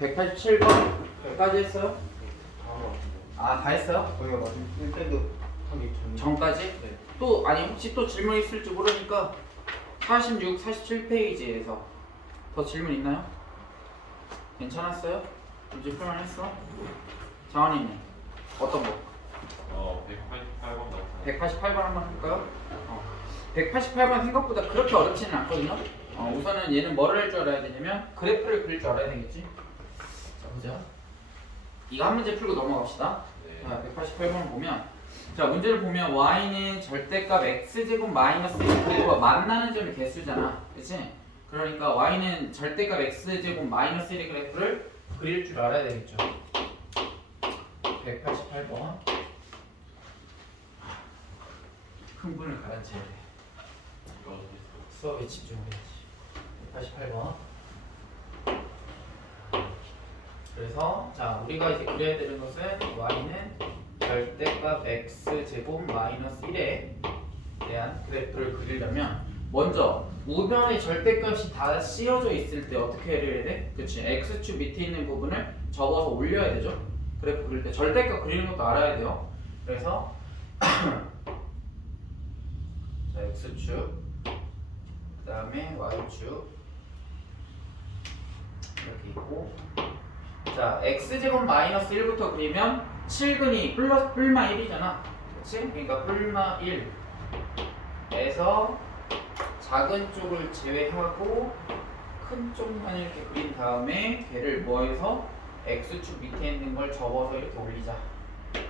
187번 여기까지 했어요? 아, 다 했어요? 거기가 맞아. 일단도 하기 전. 전까지? 네. 또 아니 혹시 또 질문 있을지 모르니까 46, 47페이지에서 더 질문 있나요? 괜찮았어요? 이제 풀만했어? 장원이님 어떤 거? 188번 같아요. 188번 한번 해볼까요? 188번 생각보다 그렇게 어렵지는 않거든요. 우선은 얘는 뭐를 할 줄 알아야 되냐면 그래프를 그릴 줄 알아야 되겠지. 자 보자. 이거 한 문제 풀고 넘어갑시다. 네. 자 188번을 보면 자 문제를 보면 y는 절대값 x제곱 마이너스 1 그리고 만나는 점이 개수잖아. 그치? 그러니까 y는 절대값 x제곱 마이너스 1의 그래프를 그릴 줄 알아야 되겠죠. 188번 흥분을 가라앉혀야 돼. 이거 어떻게 했어요? 수업에 집중해야지. 188번. 그래서 자 우리가 이제 그려야 되는 것은 y는 절대값 x제곱 마이너스 1에 대한 그래프를 그리려면 먼저 우변의 절대값이 다 씌워져 있을 때 어떻게 해야 돼? 그치? x축 밑에 있는 부분을 접어서 올려야 되죠? 그래프 그릴 때 절대값 그리는 것도 알아야 돼요. 그래서 자 x축 그 다음에 y축 이렇게 있고 자 x제곱 마이너스 1부터 그리면 7근이 플러스 뿔마 1이잖아. 그치? 그러니까 뿔마 1에서 작은 쪽을 제외하고 큰 쪽만 이렇게 그린 다음에 걔를 뭐해서 x축 밑에 있는 걸 접어서 이렇게 올리자.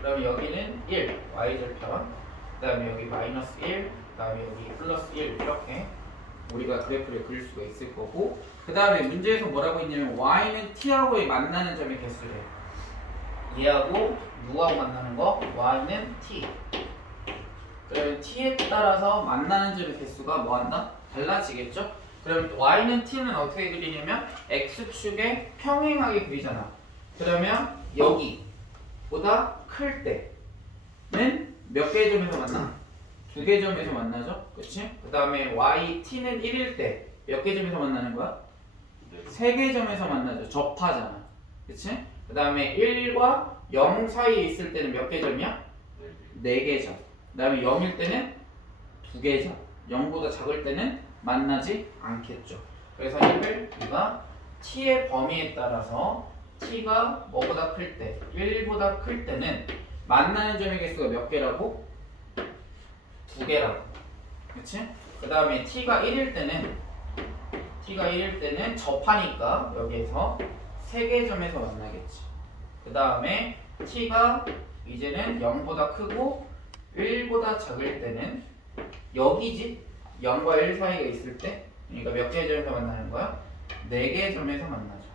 그러면 여기는 1 y절편 그 다음에 여기 마이너스 1 그 다음에 여기 플러스 1 이렇게 우리가 그래프를 그릴 수가 있을 거고 그 다음에 문제에서 뭐라고 했냐면 y는 t하고의 만나는 점의 개수래. 얘하고 누구하고 만나는 거? y는 t. 그러면 t에 따라서 만나는 점의 개수가 뭐한다? 달라지겠죠? 그럼 y는 t는 어떻게 그리냐면 x축에 평행하게 그리잖아. 그러면 여기보다 클 때는 몇 개의 점에서 만나? 두 개 점에서 만나죠? 그치? 그 다음에 y, t는 1일 때 몇 개 점에서 만나는 거야? 네. 세 개 점에서 만나죠. 접하잖아. 그치? 그 다음에 1과 0 사이에 있을 때는 몇 개 점이야? 네. 4개 점. 그 다음에 0일 때는 2개 점. 0보다 작을 때는 만나지 않겠죠. 그래서 1을 우리가 t의 범위에 따라서 t가 뭐보다 클 때, 1보다 클 때는 만나는 점의 개수가 몇 개라고? 2개라고. 그치? 그 다음에 t가 1일 때는 접하니까 여기에서 3개 점에서 만나겠지. 그 다음에 t가 이제는 0보다 크고 1보다 작을 때는 여기지? 0과 1 사이가 있을 때 그러니까 몇 개의 점에서 만나는 거야? 4개의 점에서 만나죠.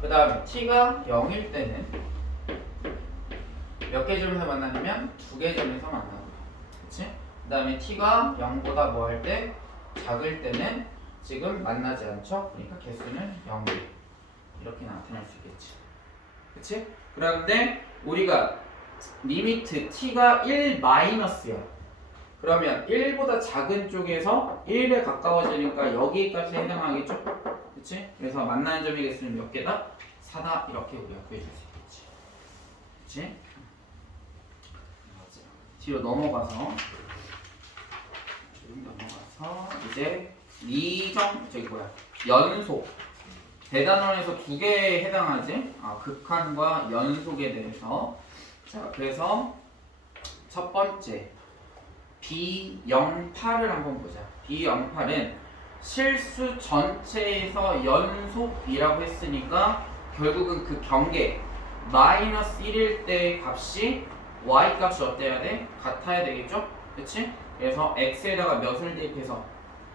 그 다음에 t가 0일 때는 몇 개 점에서 만나냐면 2개 점에서 만나고 그치? 그 다음에 t가 0보다 뭐 할 때? 작을 때는 지금 만나지 않죠? 그러니까 개수는 0개 이렇게 나타날 수 있겠지. 그치? 그런데 우리가 리미트 t가 1 마이너스야. 그러면 1보다 작은 쪽에서 1에 가까워지니까 여기 값에 해당하겠죠? 그치? 그래서 만나는 점의 개수는 몇 개다? 4다 이렇게 우리가 구해줄 수 있겠지. 그치? 뒤로 넘어가서 이제 연속 대단원에서 2개에 해당하지? 극한과 연속에 대해서 자 그래서 첫 번째 B08을 한번 보자. B08은 실수 전체에서 연속이라고 했으니까 결국은 그 경계 마이너스 1일 때 값이 y 값이 어때야 돼? 같아야 되겠죠? 그치? 그래서 x에다가 몇을 대입해서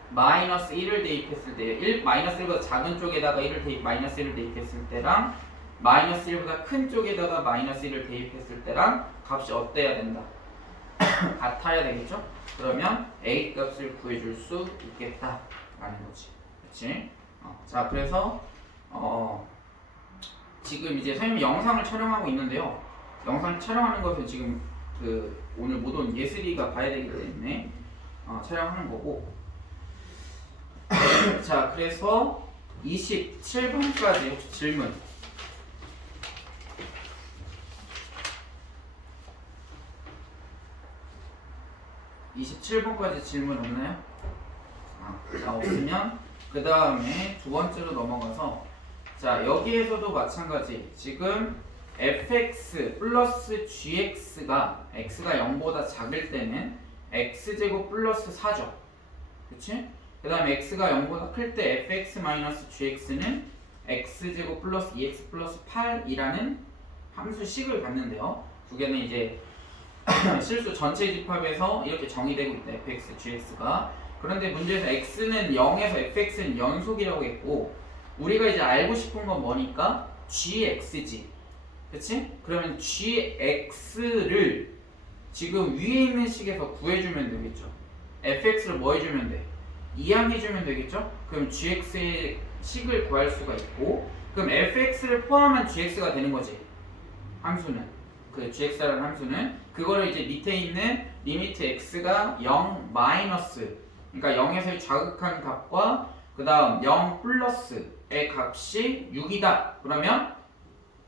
마이너스 1을 대입했을 때 마이너스 1보다 작은 쪽에다가 마이너스 1을 대입했을 때랑 마이너스 1보다 큰 쪽에다가 마이너스 1을 대입했을 때랑 값이 어때야 된다? 같아야 되겠죠? 그러면 a 값을 구해줄 수 있겠다 라는 거지. 그치? 자 그래서 지금 이제 선생님이 영상을 촬영하고 있는데요. 영상 촬영하는 것을 지금 오늘 못 온 예슬이가 봐야 되기 때문에 촬영하는 거고 자 그래서 27번까지 혹시 질문? 27번까지 질문 없나요? 자, 없으면 그 다음에 두 번째로 넘어가서 자, 여기에서도 마찬가지. 지금 fx 플러스 gx가 x가 0보다 작을 때는 x제곱 플러스 4죠. 그치? 그 다음에 x가 0보다 클 때 fx 마이너스 gx는 x제곱 플러스 2x 플러스 8이라는 함수식을 갖는데요. 두 개는 이제 실수 전체 집합에서 이렇게 정의되고 있다. fx, gx가. 그런데 문제에서 x는 0에서 fx는 연속이라고 했고 우리가 이제 알고 싶은 건 뭐니까 gx지. 그치? 그러면 gx를 지금 위에 있는 식에서 구해주면 되겠죠. fx를 뭐 해주면 돼? 이항해주면 되겠죠? 그럼 gx의 식을 구할 수가 있고 그럼 fx를 포함한 gx가 되는 거지. 함수는. 그 gx라는 함수는 그거를 이제 밑에 있는 리미트 x가 0 마이너스 그러니까 0에서의 자극한 값과 그 다음 0 플러스의 값이 6이다. 그러면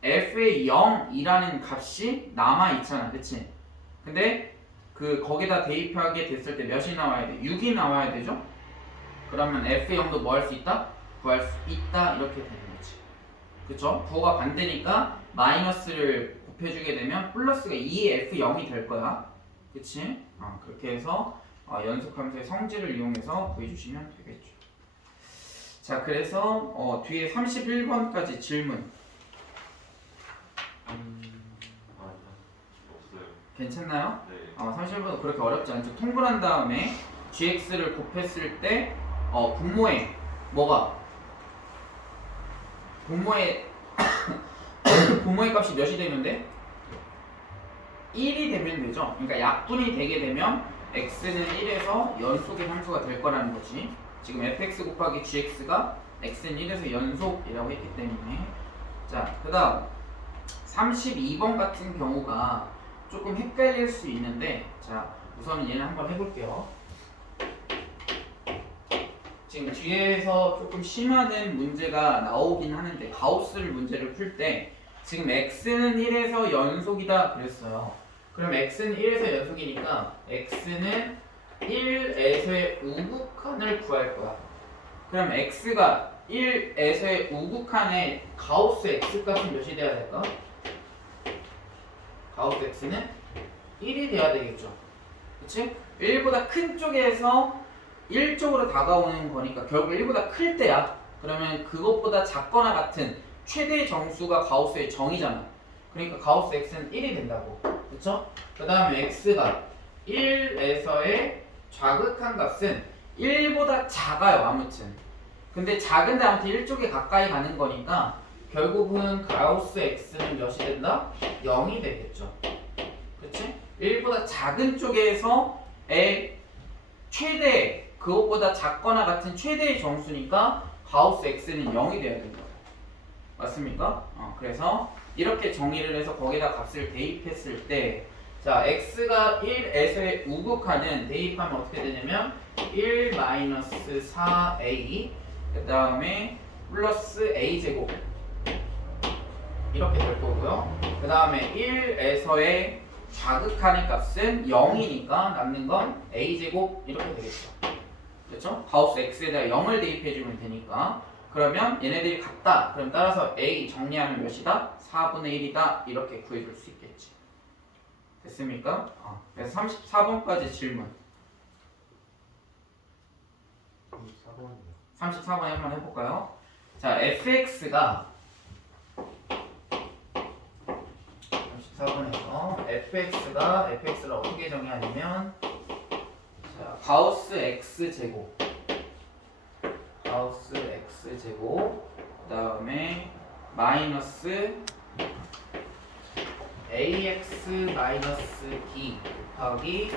f의 0이라는 값이 남아있잖아. 그치? 근데 그 거기다 대입하게 됐을 때 몇이 나와야 돼? 6이 나와야 되죠? 그러면 f의 0도 뭐 할 수 있다? 구할 수 있다. 이렇게 되는 거지. 그쵸? 부호가 반대니까 마이너스를 곱해주게 되면 플러스가 2의 f0이 될 거야. 그치? 그렇게 해서 연속함수의 성질을 이용해서 구해주시면 되겠죠. 자, 그래서 뒤에 31번까지 질문. 없어요. 괜찮나요? 네. 31번도 그렇게 어렵지 않죠. 통분한 다음에 gx를 곱했을 때 분모에 뭐가? 분모의 분모의 값이 몇이 되면 돼? 1이 되면 되죠. 그러니까 약분이 되게 되면 x는 1에서 연속의 함수가 될 거라는 거지. 지금 fx 곱하기 gx가 x는 1에서 연속이라고 했기 때문에. 자, 그 다음 32번 같은 경우가 조금 헷갈릴 수 있는데 자, 우선은 얘는 한번 해볼게요. 지금 뒤에서 조금 심화된 문제가 나오긴 하는데 가우스를 문제를 풀 때 지금 x는 1에서 연속이다 그랬어요. 그럼 x는 1에서 연속이니까 x는 1에서의 우극한을 구할 거야. 그럼 x가 1에서의 우극한의 가우스 x값은 몇이 돼야 될까? 가우스 x는 1이 돼야 되겠죠. 그치? 1보다 큰 쪽에서 1쪽으로 다가오는 거니까 결국 1보다 클 때야. 그러면 그것보다 작거나 같은 최대의 정수가 가우스의 정이잖아. 그러니까 가우스 x는 1이 된다고. 그쵸? 그 다음에 x가 1에서의 좌극한 값은 1보다 작아요. 아무튼. 근데 작은데 아무튼 1쪽에 가까이 가는 거니까 결국은 가우스 x는 몇이 된다? 0이 되겠죠. 그치? 1보다 작은 쪽에서의 최대, 그것보다 작거나 같은 최대의 정수니까 가우스 x는 0이 돼야 된다. 맞습니까? 그래서 이렇게 정의를 해서 거기다 값을 대입했을 때 자, x가 1에서의 우극한은 대입하면 어떻게 되냐면 1 마이너스 4a 그 다음에 플러스 a제곱 이렇게 될 거고요. 그 다음에 1에서의 자극한의 값은 0이니까 남는 건 a제곱 이렇게 되겠죠. 그렇죠? 가우스 x에다 0을 대입해주면 되니까 그러면 얘네들이 같다. 그럼 따라서 a 정리하면 몇이다? 4분의 1이다. 이렇게 구해줄 수 있겠지. 됐습니까? 그래서 34번까지 질문. 34번에 한번 해볼까요? 자, fx가 34번에서 fx를 어떻게 정의하냐면 자, 가우스 x제곱 그 다음에 마이너스 ax 마이너스 b 곱하기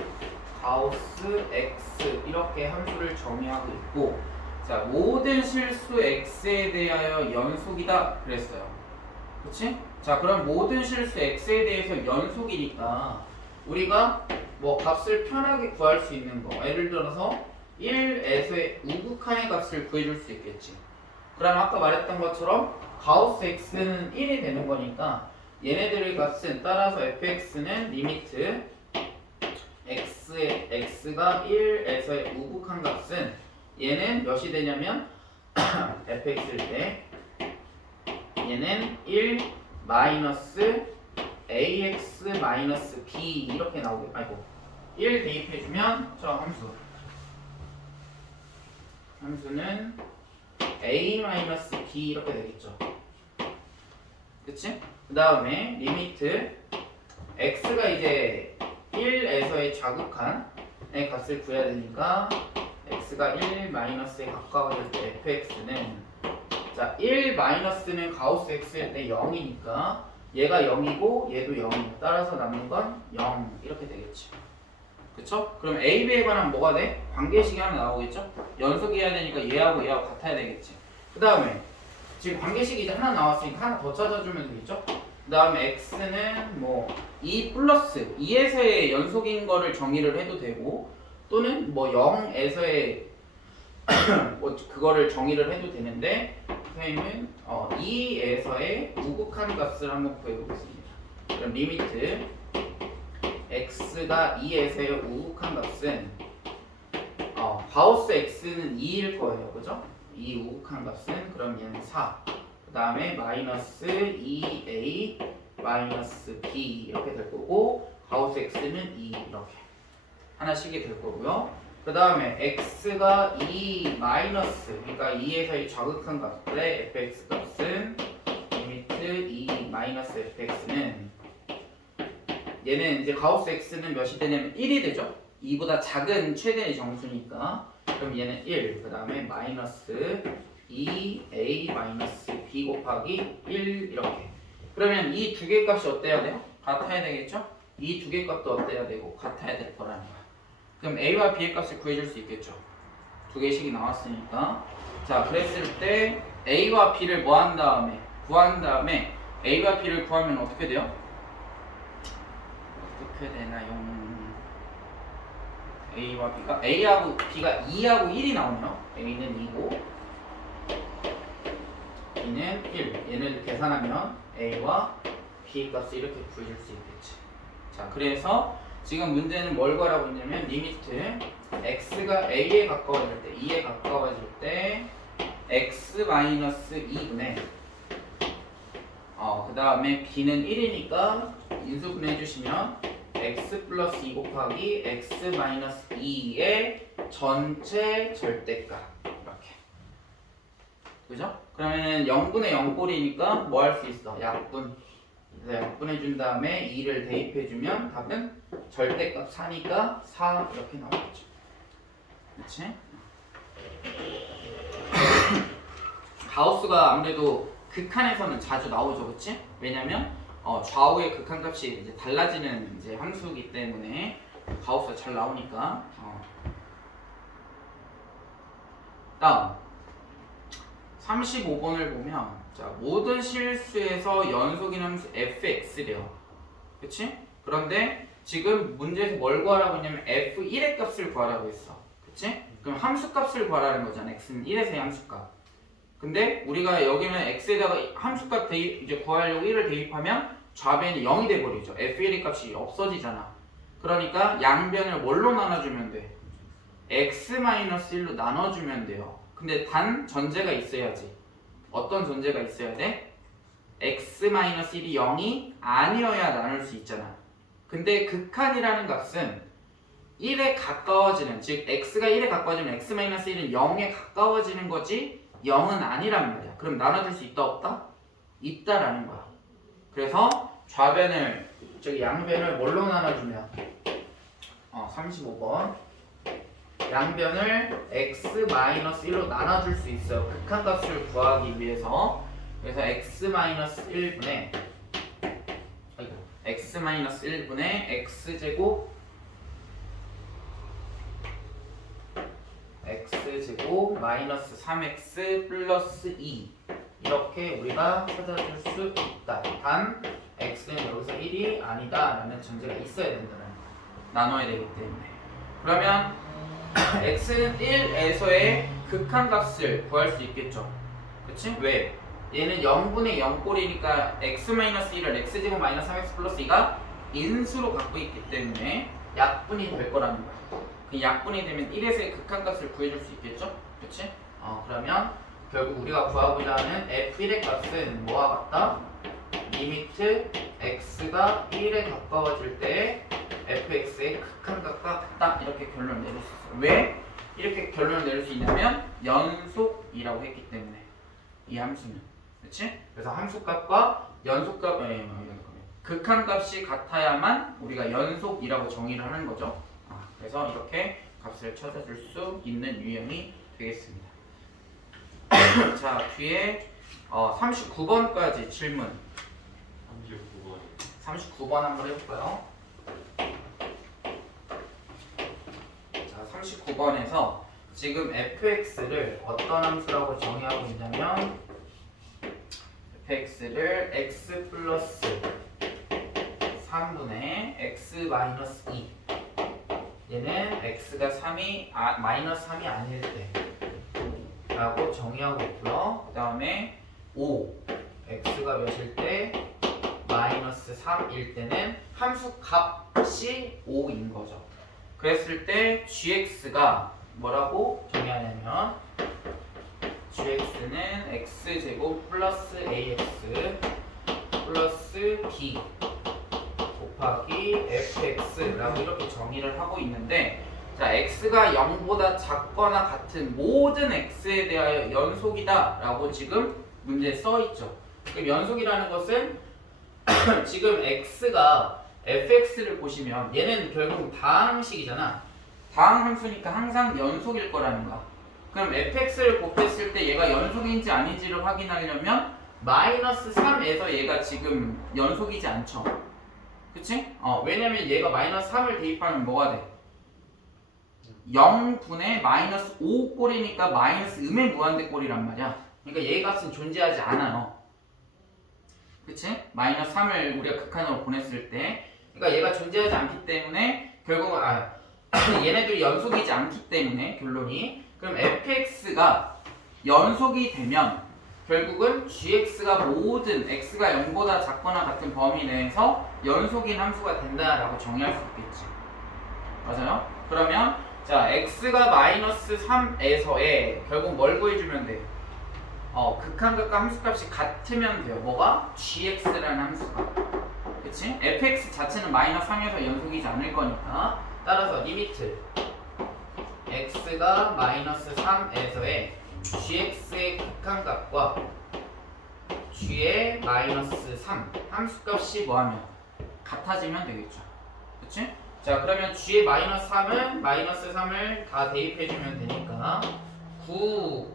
가우스 x 이렇게 함수를 정의하고 있고 자, 모든 실수 x에 대하여 연속이다 그랬어요. 그치? 자, 그럼 모든 실수 x에 대해서 연속이니까 우리가 뭐 값을 편하게 구할 수 있는 거 예를 들어서 1에서의 우극한의 값을 구해줄 수 있겠지. 그럼 아까 말했던 것처럼 가우스 x는 1이 되는 거니까 얘네들의 값은 따라서 fx는 리미트 x가 1에서의 우극한 값은 얘는 몇이 되냐면 fx일 때 얘는 1 마이너스 ax 마이너스 b 이렇게 나오게. 아이고 1 대입해주면 저 함수는 a 마이너스 b 이렇게 되겠죠. 그치? 그 다음에 리미트 x가 이제 1에서의 좌극한의 값을 구해야 되니까 x가 1 마이너스에 가까워질 때 fx는 자 1 마이너스는 가우스 x일 때 0이니까 얘가 0이고 얘도 0이고 따라서 남는 건 0 이렇게 되겠지. 그쵸? 그럼 a, b에 관한 뭐가 돼? 관계식이 하나 나오겠죠? 연속이어야 되니까 얘하고 얘하고 같아야 되겠지. 그 다음에 지금 관계식이 이제 하나 나왔으니까 하나 더 찾아주면 되겠죠? 그 다음에 x는 뭐 2 플러스 2에서의 연속인 거를 정의를 해도 되고 또는 뭐 0에서의 뭐 그거를 정의를 해도 되는데 선생님은 2에서의 우극한 값을 한번 구해보겠습니다. 그럼 리미트 x가 2에서의 우극한 값은 가우스 x는 2일 거예요. 그죠? 2 우극한 값은 그럼 얘는 4. 그 다음에 마이너스 2a 마이너스 b 이렇게 될 거고 가우스 x는 2 이렇게 하나씩이 될 거고요. 그 다음에 x가 2 마이너스 그러니까 2에서의 좌극한 값의 fx 값은 리미트 2 마이너스 fx는 얘는 이제 가우스 x는 몇이 되냐면 1이 되죠. 2보다 작은 최대의 정수니까 그럼 얘는 1. 그 다음에 마이너스 2a 마이너스 b 곱하기 1 이렇게. 그러면 이 두 개 값이 어때야 돼요? 같아야 되겠죠? 이 두 개 값도 어때야 되고 같아야 될 거라는 거야. 그럼 a와 b의 값을 구해줄 수 있겠죠? 두 개씩이 나왔으니까. 자, 그랬을 때 a와 b를 뭐 한 다음에 구한 다음에 a와 b를 구하면 어떻게 돼요? 어떻게 되나요? a와 b가 a하고 b가 2하고 1이 나오네요. a는 2고 b는 1. 얘를 계산하면 a와 b 값을 이렇게 구해줄 수 있겠지. 자, 그래서 지금 문제는 뭘 구하라고 했냐면 리미트 x가 a에 가까워질 때 2에 가까워질 때 x-2분의 그 다음에 b는 1이니까 인수분해 해주시면 x 플러스 2 곱하기 x-2의 전체 절대값 이렇게. 그죠? 그러면 0분의 0꼴이니까 뭐 할 수 있어? 약분. 그래서 약분해준 다음에 2를 대입해주면 답은 절대값 4니까 4 이렇게 나오겠죠. 그렇지? 가우스가 아무래도 극한에서는 자주 나오죠, 그렇지? 왜냐면 좌우의 극한값이 이제 달라지는 이제 함수이기 때문에 가우스가 잘 나오니까. 다음 35번을 보면 자, 모든 실수에서 연속인 함수 fx래요. 그치? 그런데 지금 문제에서 뭘 구하라고 했냐면 f1의 값을 구하라고 했어. 그치? 그럼 함수값을 구하라는 거잖아. x는 1에서의 함수값. 근데 우리가 여기는 x에다가 함수값 이제 구하려고 1을 대입하면 좌변이 0이 돼버리죠. f1의 값이 없어지잖아. 그러니까 양변을 뭘로 나눠주면 돼? x-1로 나눠주면 돼요. 근데 단 전제가 있어야지. 어떤 전제가 있어야 돼? x-1이 0이 아니어야 나눌 수 있잖아. 근데 극한이라는 값은 1에 가까워지는, 즉 x가 1에 가까워지면 x-1은 0에 가까워지는 거지 0은 아니란 말이야. 그럼 나눠줄 수 있다 없다? 있다라는 거야. 그래서 좌변을, 저기 양변을 뭘로 나눠주면 35번 양변을 x-1로 나눠줄 수 있어요. 극한값을 구하기 위해서. 그래서 x-1분의 x제곱 마이너스 3x 플러스 2 이렇게 우리가 찾아줄 수 있다. 단 x는 여기서 1이 아니다 라는 전제가 있어야 된다는 거야. 나눠야 되기 때문에. 그러면 x는 1에서의 극한값을 구할 수 있겠죠. 그치? 왜? 얘는 0분의 0꼴이니까 x-1을 x제곱 마이너스 3x 플러스 2가 인수로 갖고 있기 때문에 약분이 될 거라는 거야. 그 약분이 되면 1에서의 극한값을 구해줄 수 있겠죠? 그치? 그러면 결국 우리가 구하고자 하는 f1의 값은 뭐와 같다? 리미트 x가 1에 가까워질 때 fx의 극한값과 같다. 이렇게 결론을 내릴 수 있어요. 왜 이렇게 결론을 내릴 수 있냐면 연속이라고 했기 때문에 이 함수는. 그치? 그래서 함수값과 연속값, 극한값이 같아야만 우리가 연속이라고 정의를 하는 거죠. 그래서 이렇게 값을 찾아줄 수 있는 유형이 되겠습니다. 자, 뒤에 39번까지 질문. 39번. 39번 한번 해볼까요? 자, 39번에서 지금 fx를 어떤 함수라고 정의하고 있냐면 fx를 x 플러스 3분의 x 마이너스 2 얘는 x가 3이 마이너스 3이 아닐 때 라고 정의하고 있고요. 그 다음에 5 x가 몇일 때 마이너스 3일 때는 함수 값이 5인 거죠. 그랬을 때 gx가 뭐라고 정의하냐면 gx는 x제곱 플러스 ax 플러스 b 곱하기 fx라고 이렇게 정의를 하고 있는데, 자, x가 0보다 작거나 같은 모든 x에 대하여 연속이다 라고 지금 문제에 써있죠. 그럼 연속이라는 것은 지금 x가 fx를 보시면 얘는 결국 다항식이잖아. 다항 함수니까 항상 연속일 거라는 거야. 그럼 fx를 곱했을 때 얘가 연속인지 아닌지를 확인하려면 마이너스 3에서 얘가 지금 연속이지 않죠. 그치? 왜냐면 얘가 마이너스 3을 대입하면 뭐가 돼? 0분의 마이너스 5꼴이니까 마이너스 음의 무한대 꼴이란 말이야. 그러니까 얘 값은 존재하지 않아요. 그치? 마이너스 3을 우리가 극한으로 보냈을 때, 그러니까 얘가 존재하지 않기 때문에 결국은 얘네들이 연속이지 않기 때문에 결론이, 그럼 fx가 연속이 되면 결국은 gx가 모든 x가 0보다 작거나 같은 범위 내에서 연속인 함수가 된다라고 정의할 수 있겠지. 맞아요? 그러면 자, x가 마이너스 3에서의 결국 뭘 구해주면 돼? 극한값과 함수값이 같으면 돼요. 뭐가? gx라는 함수가. 그치? fx 자체는 마이너스 3에서 연속이지 않을 거니까, 따라서 리미트 x가 마이너스 3에서의 gx의 극한값과 g의 마이너스 3 함수값이 뭐하면? 같아지면 되겠죠. 그치? 자, 그러면 g의 마이너스 3은 마이너스 3을 다 대입해주면 되니까 9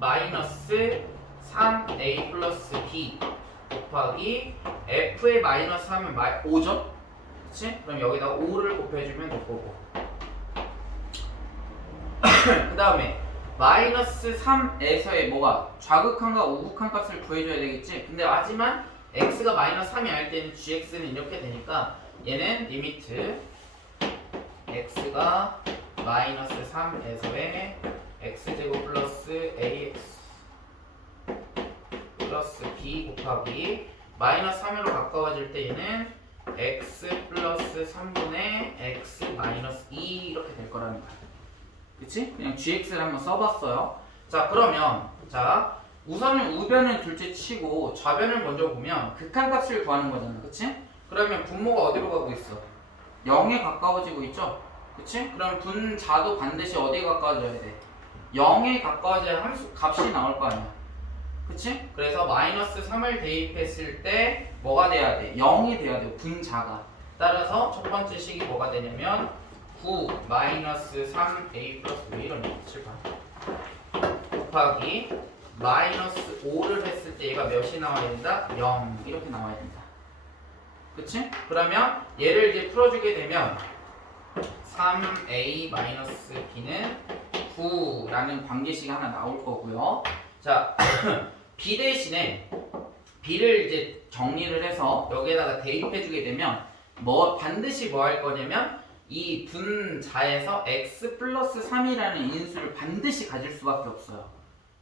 마이너스 3a 플러스 b 곱하기 f의 마이너스 3은 5죠? 그치? 그럼 여기다가 5를 곱해주면 될 거고 그 다음에 마이너스 3에서의 뭐가? 좌극한과 우극한 값을 구해줘야 되겠지? 근데 하지만 x가 마이너스 3이 할 때는 gx는 이렇게 되니까 얘는 리미트 x가 마이너스 3에서의 x제곱 플러스 ax 플러스 b 곱하기 마이너스 3으로 가까워질 때 얘는 x 플러스 3분의 x 마이너스 2 이렇게 될 거라는 거야. 그치? 그냥 gx를 한번 써봤어요. 자, 그러면 자 우선은 우변을 둘째 치고 좌변을 먼저 보면 극한값을 구하는 거잖아. 그치? 그러면 분모가 어디로 가고 있어? 0에 가까워지고 있죠? 그치? 그럼 분자도 반드시 어디에 가까워져야 돼? 0에 가까워져야 함수 값이 나올 거 아니야. 그치? 그래서 마이너스 3을 대입했을 때 뭐가 돼야 돼? 0이 돼야 돼요. 분자가. 따라서 첫 번째 식이 뭐가 되냐면 9 마이너스 3a 플러스 왜 이러냐? 7번 곱하기 마이너스 5를 했을 때 얘가 몇이 나와야 된다? 0 이렇게 나와야 된다. 그치? 그러면 얘를 이제 풀어주게 되면 3a 마이너스 b는 9라는 관계식이 하나 나올 거고요. 자, b 대신에 b를 이제 정리를 해서 여기에다가 대입해주게 되면 반드시 뭐 할 거냐면 이 분자에서 x 플러스 3이라는 인수를 반드시 가질 수밖에 없어요.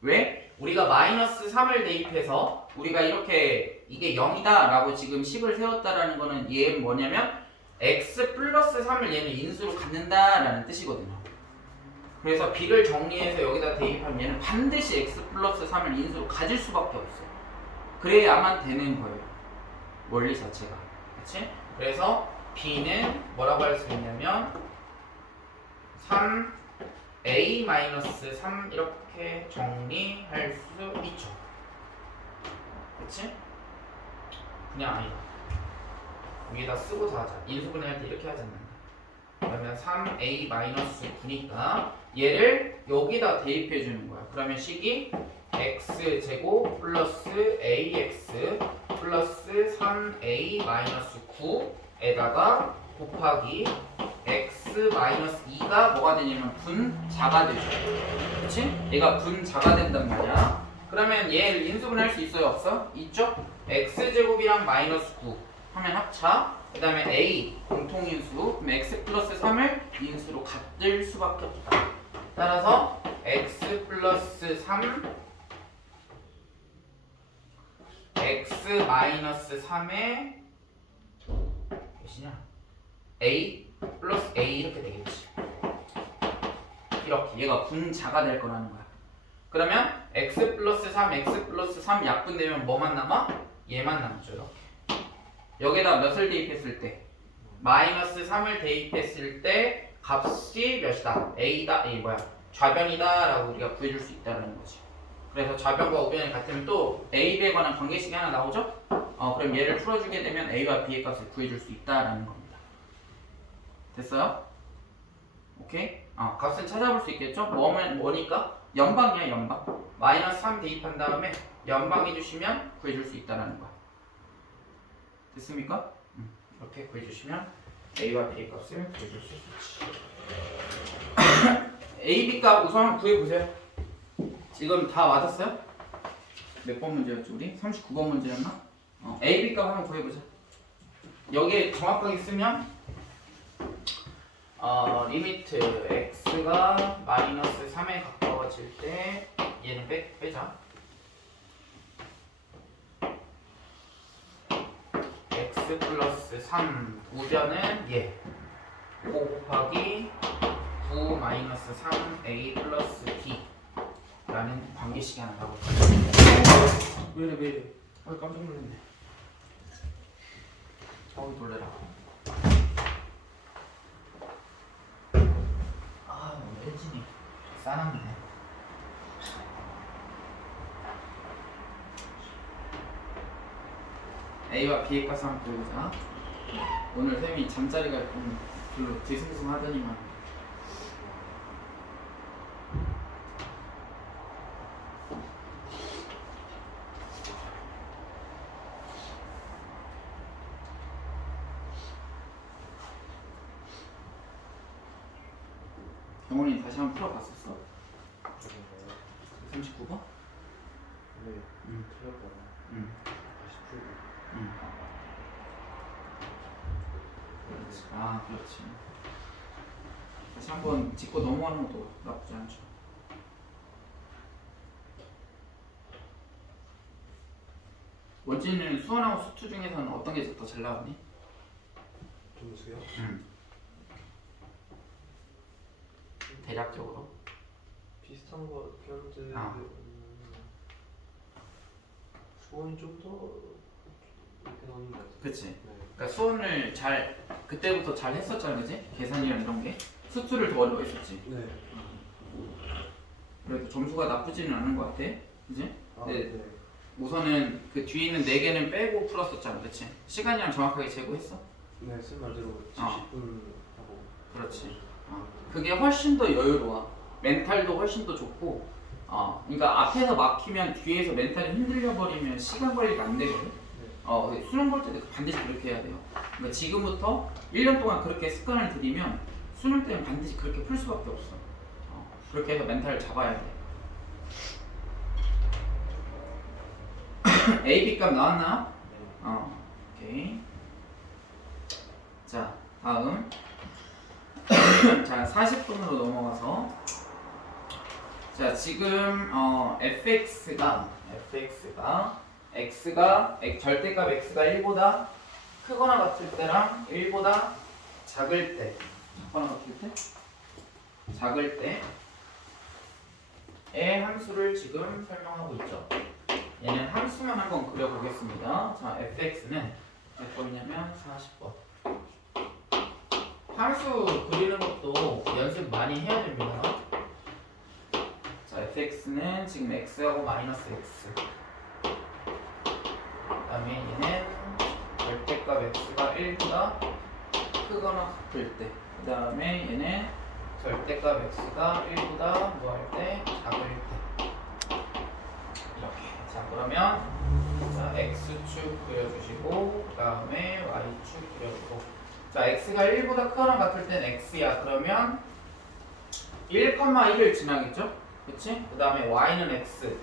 왜? 우리가 마이너스 3을 대입해서 우리가 이렇게 이게 0이다 라고 지금 식을 세웠다라는 거는 얘는 뭐냐면 x 플러스 3을 얘는 인수로 갖는다 라는 뜻이거든요. 그래서 b를 정리해서 여기다 대입하면 얘는 반드시 x 플러스 3을 인수로 가질 수밖에 없어요. 그래야만 되는 거예요. 원리 자체가. 그치? 그래서 b는 뭐라고 할 수 있냐면 3a-3 이렇게 정리할 수 있죠. 그치? 그냥 아니다. 위에다 쓰고서 하자. 인수분해할 때 이렇게 하지 않는다. 그러면 3a-9니까 얘를 여기다 대입해 주는 거야. 그러면 식이 x제곱 플러스 ax 플러스 3a-9에다가 곱하기 x-2가 뭐가 되냐면 분자가 되죠. 그치? 얘가 분자가 된단 말이야. 그러면 얘를 인수분할 수 있어요? 없어? 있죠? x제곱이랑 마이너스 9 하면 합차. 그 다음에 a 공통인수. 그럼 x 플러스 3을 인수로 갖을 수밖에 없다. 따라서 x 플러스 3 x 마이너스 3의 몇이냐? a 플러스 a 이렇게 되겠지. 이렇게 얘가 분자가 될 거라는 거야. 그러면 x 플러스 3, x 플러스 3 약분되면 뭐만 남아? 얘만 남죠. 이렇게. 여기다 몇을 대입했을 때? 마이너스 3을 대입했을 때 값이 몇이다? a다, a 뭐야? 좌변이다 라고 우리가 구해줄 수 있다는 거지. 그래서 좌변과 우변이 같으면 또 a에 관한 관계식이 하나 나오죠? 그럼 얘를 풀어주게 되면 a와 b의 값을 구해줄 수 있다라는 겁니다. 됐어요? 오케이? 값은 찾아볼 수 있겠죠? 뭐니까? 연방이야, 연방. 마이너스 3 대입한 다음에 연방해 주시면 구해줄 수 있다는 거야. 됐습니까? 이렇게 구해주시면 a와 b의 값을 구해줄 수 있지. a, b 값 우선 구해보세요. 지금 다 맞았어요? 몇 번 문제였죠 우리? 39번 문제였나? a, b 값 한번 구해보자. 여기에 정확하게 쓰면 리미트 x가 마이너스 3에 가까워질 때 얘는 빼자. x 플러스 3 우변은 얘 5 곱하기 9 마이너스 3a 플러스 b 라는 관계식이 하나 나오거든요. 왜이래 깜짝 놀랐네. 놀래라. 오늘 엔진이 싸놨네. A와 B의 값을 한번 보여보자. 오늘 쌤이 잠자리가 좀 별로 뒤숭숭하더니만. 경훈이 다시 한번 풀어봤었어? 39번? 네. 틀렸다가 다시 풀고. 그렇지. 다시 한번 짚고 넘어가는 것도 나쁘지 않죠. 원진이는 수원하고 수투 중에서는 어떤 게 더 잘 나왔니? 점수요? 대략적으로. 비슷한 거 같긴 한데 수원이 좀 더 이렇게 나오는 것 같아요. 그치. 네. 그러니까 수원을 그때부터 잘 했었잖아, 그지? 계산이랑 이런 게. 수투를 더 어려워했었지. 네. 그래도 점수가 나쁘지는 않은 것 같아, 그지? 네. 네. 우선은 그 뒤에 있는 4개는 빼고 풀었었잖아, 그치? 시간이랑 정확하게 재고했어? 네, 쓴 말대로 70분 하고. 그렇지. 그게 훨씬 더 여유로워. 멘탈도 훨씬 더 좋고. 그러니까 앞에서 막히면 뒤에서 멘탈이 흔들려 버리면 시간 관리가 안 되거든. 수능 볼 때도 반드시 그렇게 해야 돼요. 그러니까 지금부터 1년 동안 그렇게 습관을 들이면 수능 때는 반드시 그렇게 풀 수밖에 없어. 그렇게 해서 멘탈을 잡아야 돼. A, B 값 나왔나? 오케이. 자, 다음. 자, 40분으로 넘어가서 자 지금 fx가 x가 절대값 x가 1보다 크거나 같을 때랑 1보다 작을 때 작거나 같을 때 작을 때의 함수를 지금 설명하고 있죠. 얘는 함수만 한번 그려보겠습니다. 자 fx는 몇 번이냐면 40번. 함수 그리는 것도 연습 많이 해야 됩니다. 자, fx는 지금 x하고 마이너스 x. 그 다음에 얘는 절대값 x가 1보다 크거나 같을 때. 그 다음에 얘는 절대값 x가 1보다 뭐 할 때? 작을 때. 이렇게. 자, 그러면 자, x축 그려주시고, 그 다음에 y축 그려주고. 자, x가 1보다 크거나 같을 땐 x야. 그러면 1,1을 지나겠죠? 그치? 그 다음에 y는 x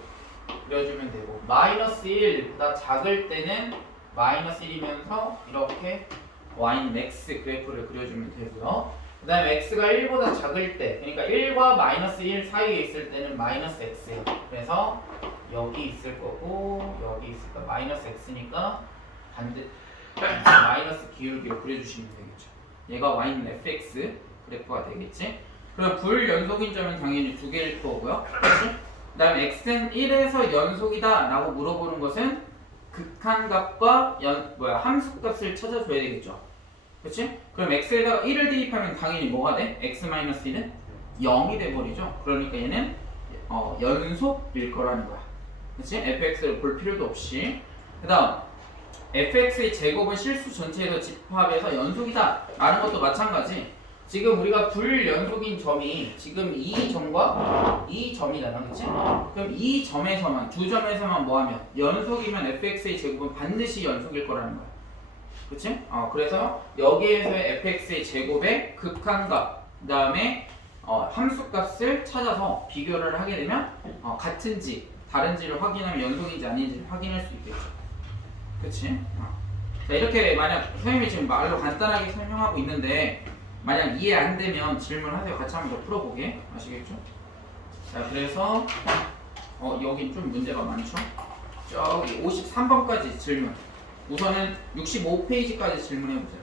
그려주면 되고 마이너스 1보다 작을 때는 마이너스 1이면서 이렇게 y는 x 그래프를 그려주면 되고요. 그 다음에 x가 1보다 작을 때 그러니까 1과 마이너스 1 사이에 있을 때는 마이너스 x예요. 그래서 여기 있을 거고 여기 있을 거 마이너스 x니까 반대 마이너스 기울기로 그려주시면 되겠죠. 얘가 y는 fx 그래프가 되겠지. 그럼 불연속인 점은 당연히 두 개일 거고요. 그렇지? 그 다음에 x는 1에서 연속이다 라고 물어보는 것은 극한값과 함수값을 찾아줘야 되겠죠. 그렇지? 그럼 x에다가 1을 대입하면 당연히 뭐가 돼? x-1은 0이 돼버리죠. 그러니까 얘는 연속일 거라는 거야. 그렇지? fx를 볼 필요도 없이. 그 다음 fx의 제곱은 실수 전체에서 집합해서 연속이다 라는 것도 마찬가지. 지금 우리가 불연속인 점이 지금 이 점과 이 점이잖아, 그치? 그럼 이 점에서만, 두 점에서만 뭐하면 연속이면 fx의 제곱은 반드시 연속일 거라는 거야. 그치? 그래서 여기에서의 fx의 제곱의 극한값, 그 다음에 함수값을 찾아서 비교를 하게 되면 같은지 다른지를 확인하면 연속인지 아닌지를 확인할 수 있겠죠. 그치? 자, 이렇게 만약 선생님이 지금 말로 간단하게 설명하고 있는데 만약 이해 안 되면 질문하세요. 같이 한번 더 풀어보게. 아시겠죠? 자, 그래서 여긴 좀 문제가 많죠? 저기 53번까지 질문. 우선은 65페이지까지 질문해보세요.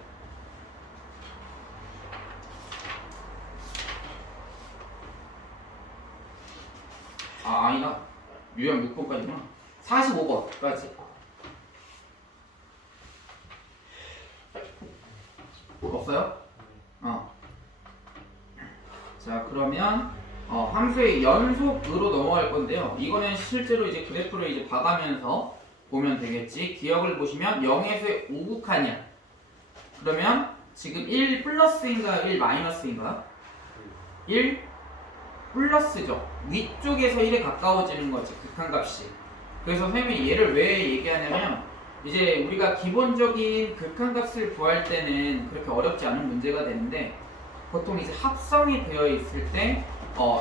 아니다. 유형 6번까지구나. 45번까지. 없어요? 자, 그러면 함수의 연속으로 넘어갈 건데요. 이거는 실제로 이제 그래프를 이제 봐가면서 보면 되겠지. 기억을 보시면 0에서 5극한이야. 그러면 지금 1 플러스인가 1 마이너스인가? 1 플러스죠. 위쪽에서 1에 가까워지는 거지, 극한값이. 그래서 선생님이 얘를 왜 얘기하냐면 이제 우리가 기본적인 극한값을 구할 때는 그렇게 어렵지 않은 문제가 되는데 보통 이제 합성이 되어 있을 때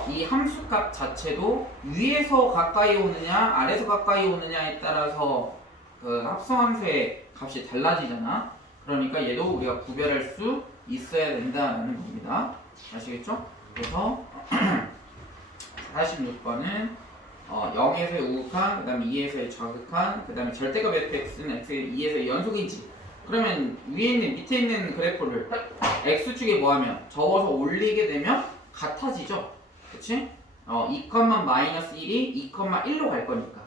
이 함수값 자체도 위에서 가까이 오느냐 아래에서 가까이 오느냐에 따라서 그 합성함수의 값이 달라지잖아. 그러니까 얘도 우리가 구별할 수 있어야 된다는 겁니다. 아시겠죠? 그래서 46번은 0에서의 우극한, 그 다음에 2에서의 좌극한, 그 다음에 절대값 fx는 x의 2에서의 연속인지. 그러면 위에 있는 밑에 있는 그래프를 x축에 뭐하면 접어서 올리게 되면 같아지죠. 그치? 2,-1이 2,1로 갈 거니까.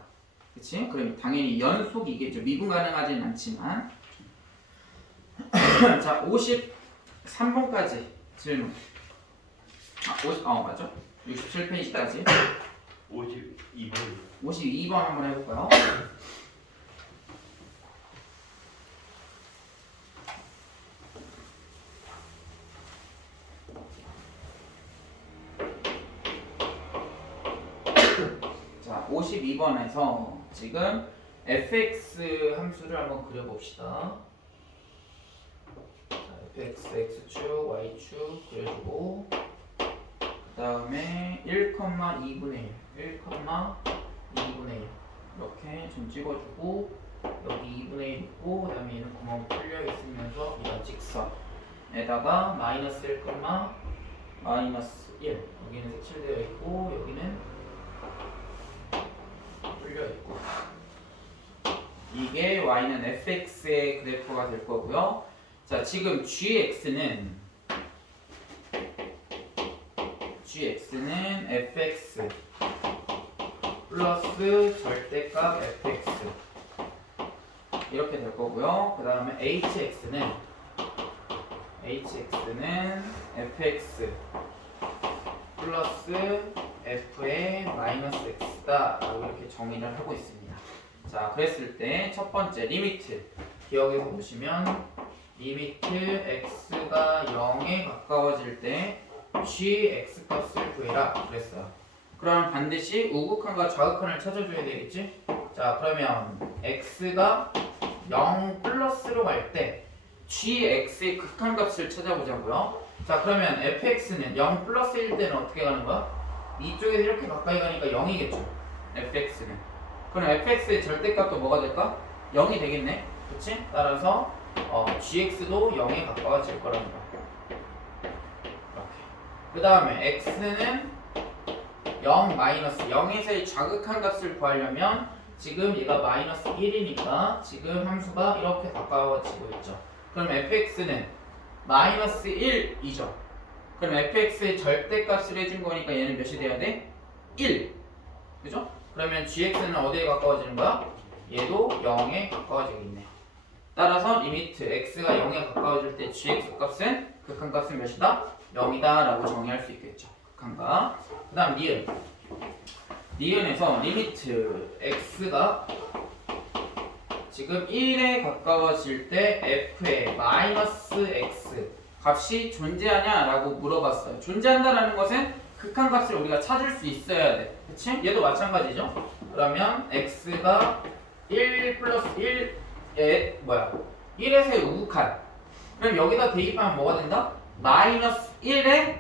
그치? 그럼 당연히 연속이겠죠. 미분 가능하지는 않지만. 자, 53번까지 질문. 맞죠? 67페이지까지. 52번. 52번 한번 해볼까요? 자, 52번에서 지금 fx 함수를 한번 그려봅시다. 자, fx, x축, y축 그려주고 그 다음에 1,2분의 1, 1,2분의 1 이렇게 좀 찍어주고 여기 2분의 1 있고 그 다음에 얘는 구멍 뚫려 있으면서 이런 직선에다가 마이너스 1, 마이너스 1 여기는 색칠되어 있고 여기는 풀려 있고 이게 y는 fx의 그래프가 될 거고요. 자, 지금 gx는 fx 플러스 절대값 fx 이렇게 될 거고요. 그 다음에 hx는 fx 플러스 f의 마이너스 x다 라고 이렇게 정의를 하고 있습니다. 자, 그랬을 때 첫 번째 리미트 기억해서 보시면 리미트 x가 0에 가까워질 때 gx 값을 구해라 그랬어요. 그럼 반드시 우극한과 좌극한을 찾아줘야 되겠지? 자, 그러면 x가 0 플러스로 갈 때 gx의 극한값을 찾아보자고요. 자, 그러면 fx는 0 플러스일 때는 어떻게 가는 거야? 이쪽에서 이렇게 가까이 가니까 0이겠죠. fx는. 그럼 fx의 절대값도 뭐가 될까? 0이 되겠네. 그치? 따라서 gx도 0에 가까워질 거라는 거야. 이렇게. 그 다음에 x는 0 마이너스 0에서의 좌극한 값을 구하려면 지금 얘가 마이너스 1이니까 지금 함수가 이렇게 가까워지고 있죠. 그럼 fx는 마이너스 1이죠. 그럼 fx의 절대값을 해준 거니까 얘는 몇이 돼야 돼? 1. 그죠? 그러면 gx는 어디에 가까워지는 거야? 얘도 0에 가까워지고 있네요. 따라서 리미트 x가 0에 가까워질 때 gx 값은 극한값은 몇이다? 0이다 라고 정의할 수 있겠죠. 극한값. 그 다음 니은에서 리미트 x가 지금 1에 가까워질 때 f의 마이너스 x 값이 존재하냐 라고 물어봤어요. 존재한다라는 것은 극한값을 우리가 찾을 수 있어야 돼. 그치? 얘도 마찬가지죠. 그러면 x가 1 플러스 1에 1에서의 우극한. 그럼 여기다 대입하면 뭐가 된다? 마이너스 1에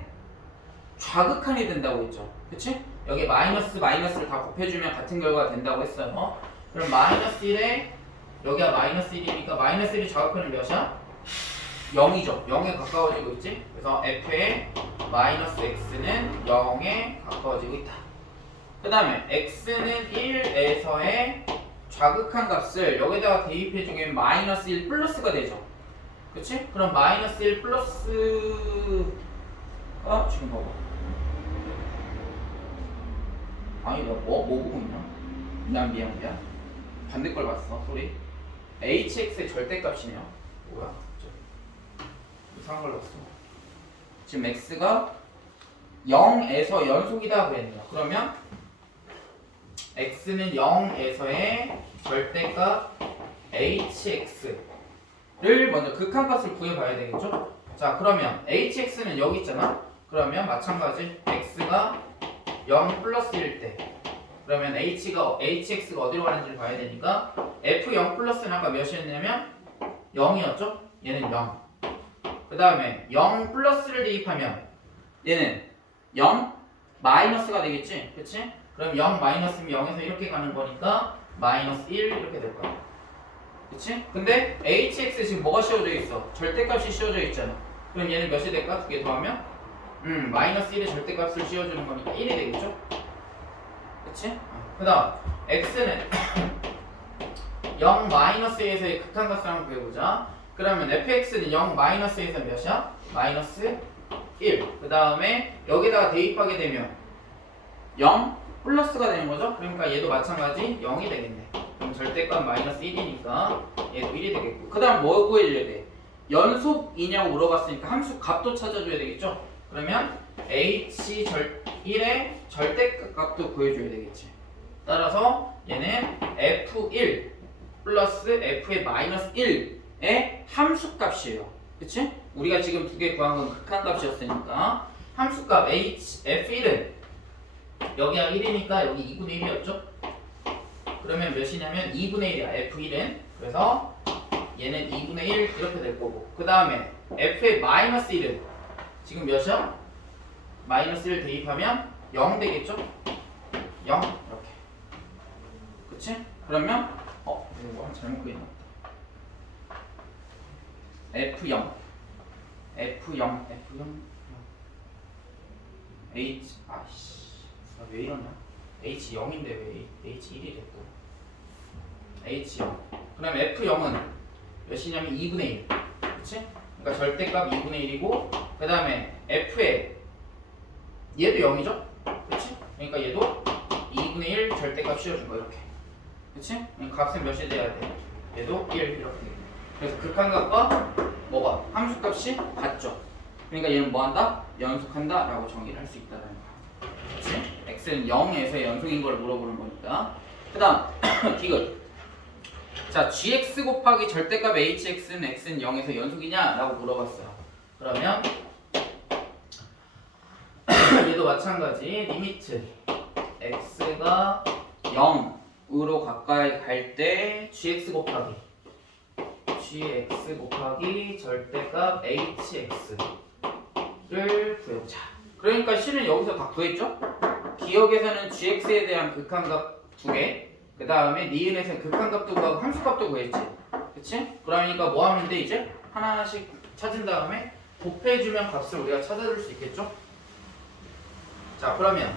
좌극한이 된다고 했죠. 그치? 여기 마이너스를 다 곱해주면 같은 결과가 된다고 했어요. 그럼 마이너스 1에 여기가 마이너스 1이니까 마이너스 1이 좌극한은 몇이야? 0이죠. 0에 가까워지고 있지? 그래서 f의 마이너스 x는 0에 가까워지고 있다. 그 다음에 x는 1에서의 좌극한 값을 여기다가 대입해주면 마이너스 1 플러스가 되죠. 그치? 그럼 마이너스 1 플러스가 지금 봐봐. 아니 내가 뭐 보고 있냐? 미안 반대 걸 봤어. 소리. hx의 절대값이네요. 뭐야? 이상한 걸 봤어. 지금 x가 0에서 연속이다 그랬네요. 그러면 x는 0에서의 절대값 hx를 먼저 극한값을 구해봐야 되겠죠? 자, 그러면 hx는 여기 있잖아. 그러면 마찬가지 x가 0 플러스일 때 그러면 hx가 어디로 가는지를 봐야 되니까 f0 플러스는 아까 몇이었냐면 0이었죠? 얘는 0. 그 다음에 0 플러스를 대입하면 얘는 0 마이너스가 되겠지? 그치? 그럼 0 마이너스면 0에서 이렇게 가는 거니까 마이너스 1 이렇게 될 거야. 그치? 근데 hx 지금 뭐가 씌워져 있어? 절대값이 씌워져 있잖아. 그럼 얘는 몇이 될까? 두 개 더하면? 마이너스 1의 절대값을 씌워주는 거니까 1이 되겠죠? 그치? 그 다음 x는 0 마이너스에서의 극한값을 한번 구해보자. 그러면 fx는 0 마이너스에서 몇이야? 마이너스 1. 그 다음에 여기다가 대입하게 되면 0 플러스가 되는 거죠? 그러니까 얘도 마찬가지 0이 되겠네. 그럼 절대값 마이너스 1이니까 얘도 1이 되겠고. 그 다음 뭐 구해줘야 돼? 연속이냐고 물어봤으니까 함수 값도 찾아줘야 되겠죠? 그러면 h1의 절대값도 구해줘야 되겠지. 따라서 얘는 f1 플러스 f의 마이너스 1의 함수값이에요. 그치? 우리가 지금 두 개 구한 건 극한값이었으니까 함수값 f1은 여기가 1이니까 여기 2분의 1이었죠? 그러면 몇이냐면 2분의 1이야 f1은. 그래서 얘는 2분의 1 이렇게 될 거고, 그 다음에 f의 마이너스 1은 지금 몇이야? 마이너스 1 대입하면 0 되겠죠? 0 이렇게. 그치? 그러면 이거 뭐 잘못 그려놨다. F0 H 아이씨 왜 이러냐? H 0인데 왜 H 1이래 또. H 0. 그다음 F 0은 몇이냐면 2분의 1. 그렇지? 그러니까 절대값 2분의 1이고 그다음에 F에 얘도 0이죠? 그렇지? 그러니까 얘도 2분의 1 절대값 씌워준 거 이렇게. 그렇지? 값은 몇이 돼야 돼? 얘도 1 이렇게. 그래서 극한값과 뭐가? 함수값이 같죠. 그러니까 얘는 뭐한다? 연속한다 라고 정의를 할 수 있다는 거야. 그렇지? x는 0에서 연속인 걸 물어보는 거니까. 그 다음 디귿. 자, gx 곱하기 절대값 hx는 x는 0에서 연속이냐? 라고 물어봤어요. 그러면 얘도 마찬가지. 리미트 x가 0으로 가까이 갈 때 gx 곱하기 절대값 hx를 구해보자. 그러니까 C는 여기서 다 구했죠? 기억에서는 gx에 대한 극한값 2개, 그 다음에 니은에서는 극한값도 구하고 함수값도 구했지. 그치? 그러니까 뭐 하면 돼 이제? 하나씩 찾은 다음에 곱해주면 값을 우리가 찾아줄 수 있겠죠? 자, 그러면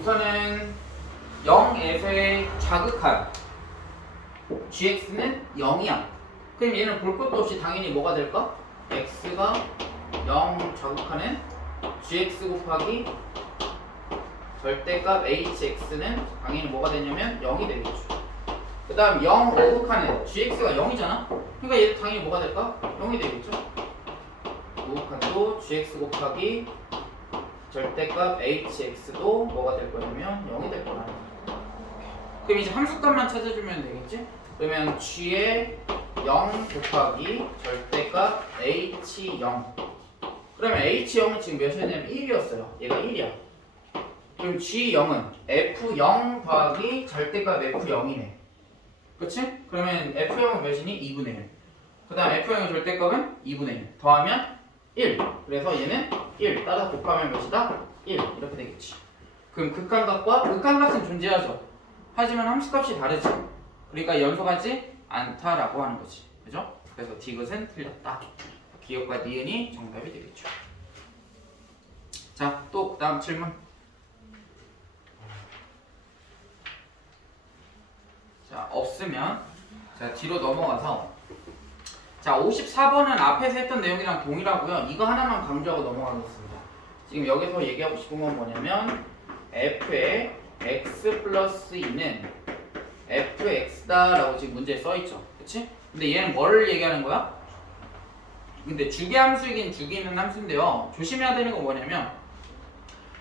우선은 0에서의 자극한 gx는 0이야. 그럼 얘는 볼 것도 없이 당연히 뭐가 될까? x가 0 자극하는 gx 곱하기 절대값 hx는 당연히 뭐가 되냐면 0이 되겠죠. 그 다음 0 오극하는 gx가 0이잖아? 그러니까 얘도 당연히 뭐가 될까? 0이 되겠죠. 오극한도 gx 곱하기 절대값 hx도 뭐가 될 거냐면 0이 될 거라는 거야. 그럼 이제 함수값만 찾아주면 되겠지? 그러면 g의 0 곱하기 절대값 h0. 그러면 h0은 지금 몇이었냐면 1이었어요. 얘가 1이야. 그럼 g0은 f0 더하기 절대값 f0이네. 그치? 그러면 f0은 몇이니? 2분의 1. 그 다음 f0의 절대값은 2분의 1. 더하면 1. 그래서 얘는 1. 따라서 곱하면 몇이다? 1. 이렇게 되겠지. 그럼 극한값은 존재하죠. 하지만 함수값이 다르지. 그러니까 연속하지 않다라고 하는 거지. 그죠? 그래서 디귿은 틀렸다. 기억과 니은이 정답이 되겠죠. 자, 또 다음 질문. 자, 없으면 자, 뒤로 넘어가서 자, 54번은 앞에서 했던 내용이랑 동일하고요. 이거 하나만 강조하고 넘어가겠습니다. 지금 여기서 얘기하고 싶은 건 뭐냐면 f의 x 플러스 2는 fx다라고 지금 문제에 써있죠. 그치? 근데 얘는 뭐를 얘기하는 거야? 근데 주기함수이긴 주기는 함수인데요. 조심해야 되는 건 뭐냐면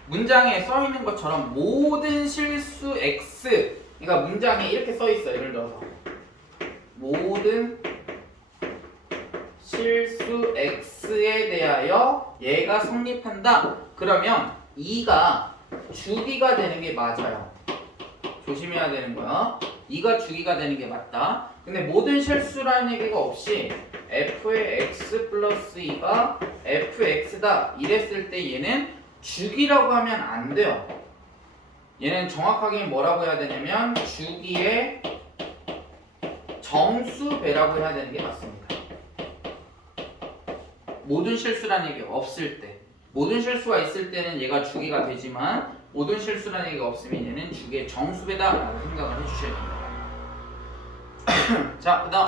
문장에 써있는 것처럼 모든 실수 x, 그러니까 문장에 이렇게 써있어. 예를 들어서 모든 실수 x에 대하여 얘가 성립한다. 그러면 2가 주기가 되는 게 맞아요. 조심해야 되는 거야. 2가 주기가 되는 게 맞다. 근데 모든 실수라는 얘기가 없이 f의 x 플러스 2가 fx다 이랬을 때 얘는 주기라고 하면 안 돼요. 얘는 정확하게 뭐라고 해야 되냐면 주기의 정수배라고 해야 되는 게 맞습니다. 모든 실수라는 얘기가 없을 때, 모든 실수가 있을 때는 얘가 주기가 되지만 모든 실수라는 얘기가 없으면 얘는 주기의 정수배다 라고 생각을 해주셔야 됩니다. 자, 그 다음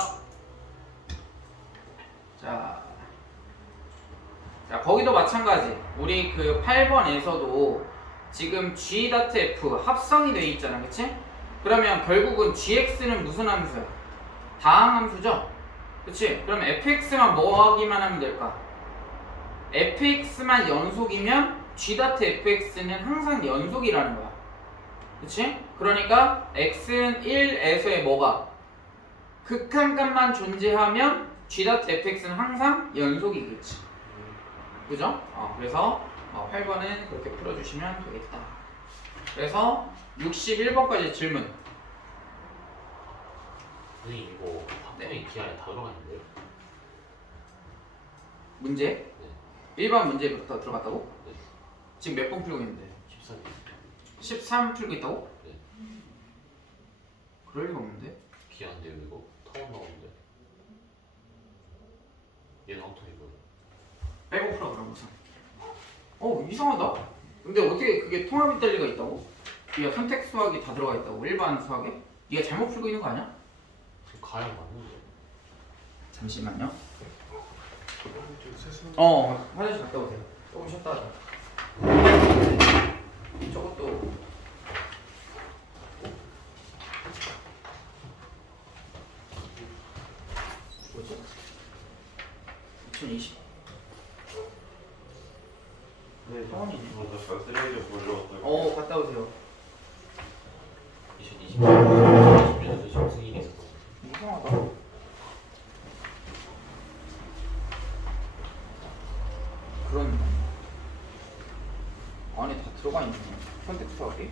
자, 거기도 마찬가지. 우리 그 8번에서도 지금 g.f 합성이 돼 있잖아. 그치? 그러면 결국은 gx는 무슨 함수야? 다항함수죠? 그치? 그럼 fx만 뭐 하기만 하면 될까? fx만 연속이면 g.fx는 항상 연속이라는 거야. 그치? 그러니까 x는 1에서의 뭐가? 극한값만 존재하면 g.fx는 항상 연속이겠지. 그죠? 그래서 8번은 그렇게 풀어주시면 되겠다. 그래서 61번까지 질문. 선생님 이거 학교에 기한에 다 들어갔는데요? 문제? 1번 문제부터 들어갔다고? 네. 지금 몇 번 풀고 있는데? 13. 13 풀고 있다고? 네. 그럴 리가 없는데? 기한인데요 이거? 타원 나오는데? 얘는 어떻게 보여? 빼고 풀어 그럼 우선. 이상하다. 근데 어떻게 그게 통합이 될 리가 있다고? 뒤에 선택 수학이 다 들어가 있다고. 일반 수학에? 네가 잘못 풀고 있는 거 아니야? 저 가야 맞는데. 잠시만요. 저 세상. 화장실 갔다 오세요. 조금 쉬었다 하자. 저것도 뭐지? 2020 네, 성원이네. 잠깐 쓰레기 좀 보려고. 갔다 오세요. 2020년에도 정승인이 있었어. 이상하다. 그런 안에 다 들어가 있네. 선택 수학이.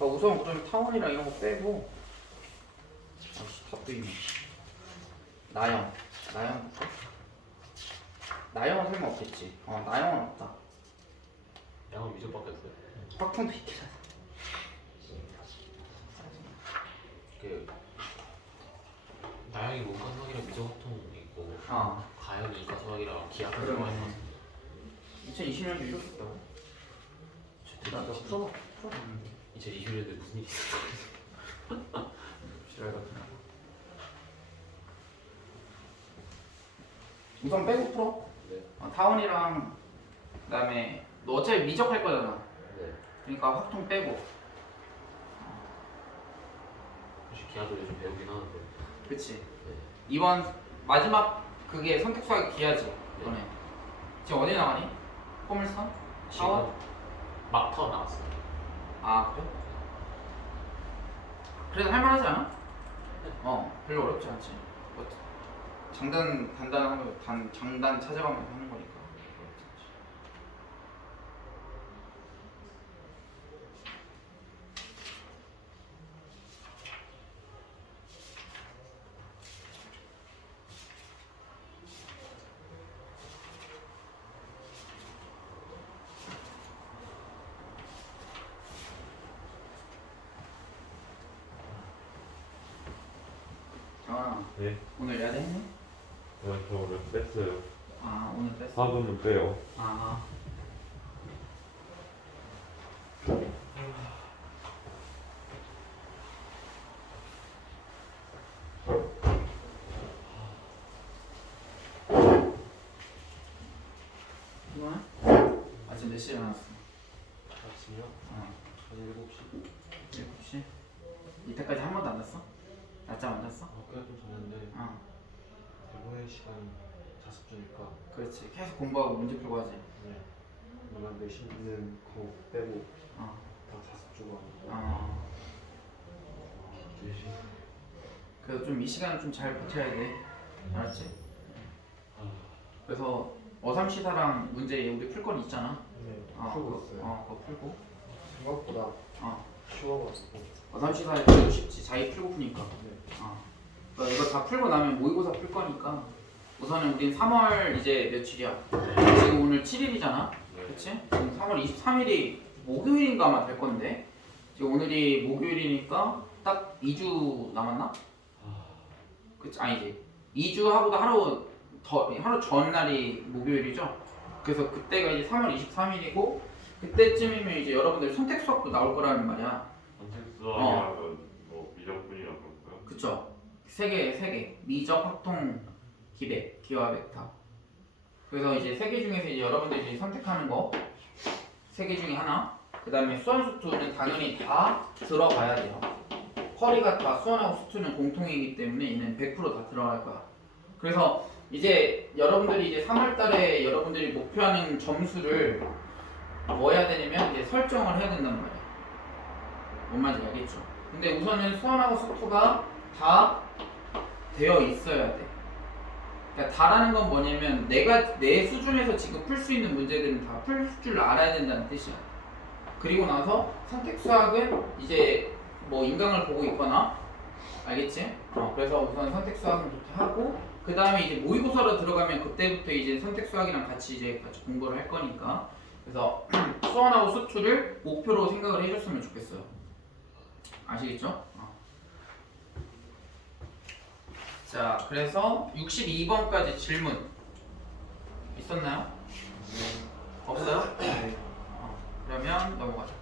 우선 그럼 타원이랑 이런 거 빼고. 탑도 있네. 나영 볼까? 나영은 설마 없겠지. 나영은 없다. 양은 미적 바뀌었어요. 확통도 있긴 하다. 그 나영이 문과 수학이랑 미적 합통 있고 가영이 이과 수학이랑 기하 수학 그러네. 많이 2020년도 이렇겠다고. 나도 풀어봤는데 2020년에 무슨 일이 있었어? 지랄 같은 거. 우선 빼고 풀어. 네. 타원이랑 그다음에 너 어차피 미적할 거잖아. 네. 그러니까 확통 빼고. 혹시 기하도 요즘 배우긴 하는데. 그치. 네. 이번 마지막 그게 선택 수학이 기하지. 너네. 지금 어디 나가니? 포물선? 타원? 지금 막 타워 나왔어요. 아 그래? 그래도 할만하지 않아? 별로 어렵지 않지. 뭐, 장단 단단하면 장단 찾아가면서 하는 거니까. 어렵지 않지. 네. 오늘 야자 했니? 저 오늘 뺐어요. 오늘 뺐어. 4분은 빼요. 이거는? 아침 몇 시에 일어났어? 아침이요? 어. 한 7시? 7시? 이때까지 한 번도 안 잤어? 낮잠 안 잤어? 아까 좀 잤는데 대본의 시간 5주니까. 그렇지. 계속 공부하고 문제 풀고 하지. 네. 물론 내신은 거 빼고 어. 다 5주가 하고. 그래서 좀 이 시간은 좀 잘 버텨야 돼. 알았지? 그래서 어삼시사랑 문제 우리 풀 건 있잖아. 네. 풀고 있어요. 그거 풀고. 생각보다 쉬워가지고. 어삼시사 그래도 쉽지. 자기 풀고 푸니까. 네. 그러니까 이거 다 풀고 나면 모의고사 풀 거니까. 우선은 우린 3월 이제 며칠이야? 지금 오늘 7일이잖아. 그치? 지금 3월 23일이 목요일인가 아마 될 건데. 지금 오늘이 목요일이니까 딱 2주 남았나? 그치? 아니지. 2주 하고도 하루 전날이 목요일이죠. 그래서 그때가 이제 3월 23일이고 그때쯤이면 이제 여러분들 선택 수업도 나올 거라는 말이야. 선택 수학이라면 뭐 미적분이라 그럴까요? 그쵸? 세 개. 미적, 확통, 기백, 기하, 벡터. 그래서 이제 세 개 중에서 이제 여러분들이 이제 선택하는 거 세 개 중에 하나. 그 다음에 수원, 수투는 당연히 다 들어가야 돼요. 커리가 다 수원하고 수투는 공통이기 때문에 얘는 100% 다 들어갈 거야. 그래서 이제 여러분들이 이제 3월달에 여러분들이 목표하는 점수를 뭐 해야 되냐면 이제 설정을 해야 된단 말이야. 뭔 말인지 알겠죠? 근데 우선은 수원하고 수투가 다 되어 있어야 돼. 그러니까 다라는 건 뭐냐면 내가 내 수준에서 지금 풀 수 있는 문제들은 다 풀 줄 알아야 된다는 뜻이야. 그리고 나서 선택 수학은 이제 뭐 인강을 보고 있거나 알겠지? 그래서 우선 선택 수학은 그렇게 하고 그 다음에 이제 모의고사로 들어가면 그때부터 이제 선택 수학이랑 같이 공부를 할 거니까 그래서 수원하고 수투를 목표로 생각을 해줬으면 좋겠어요. 아시겠죠? 자, 그래서 62번까지 질문 있었나요? 없어요? 그러면 넘어가자.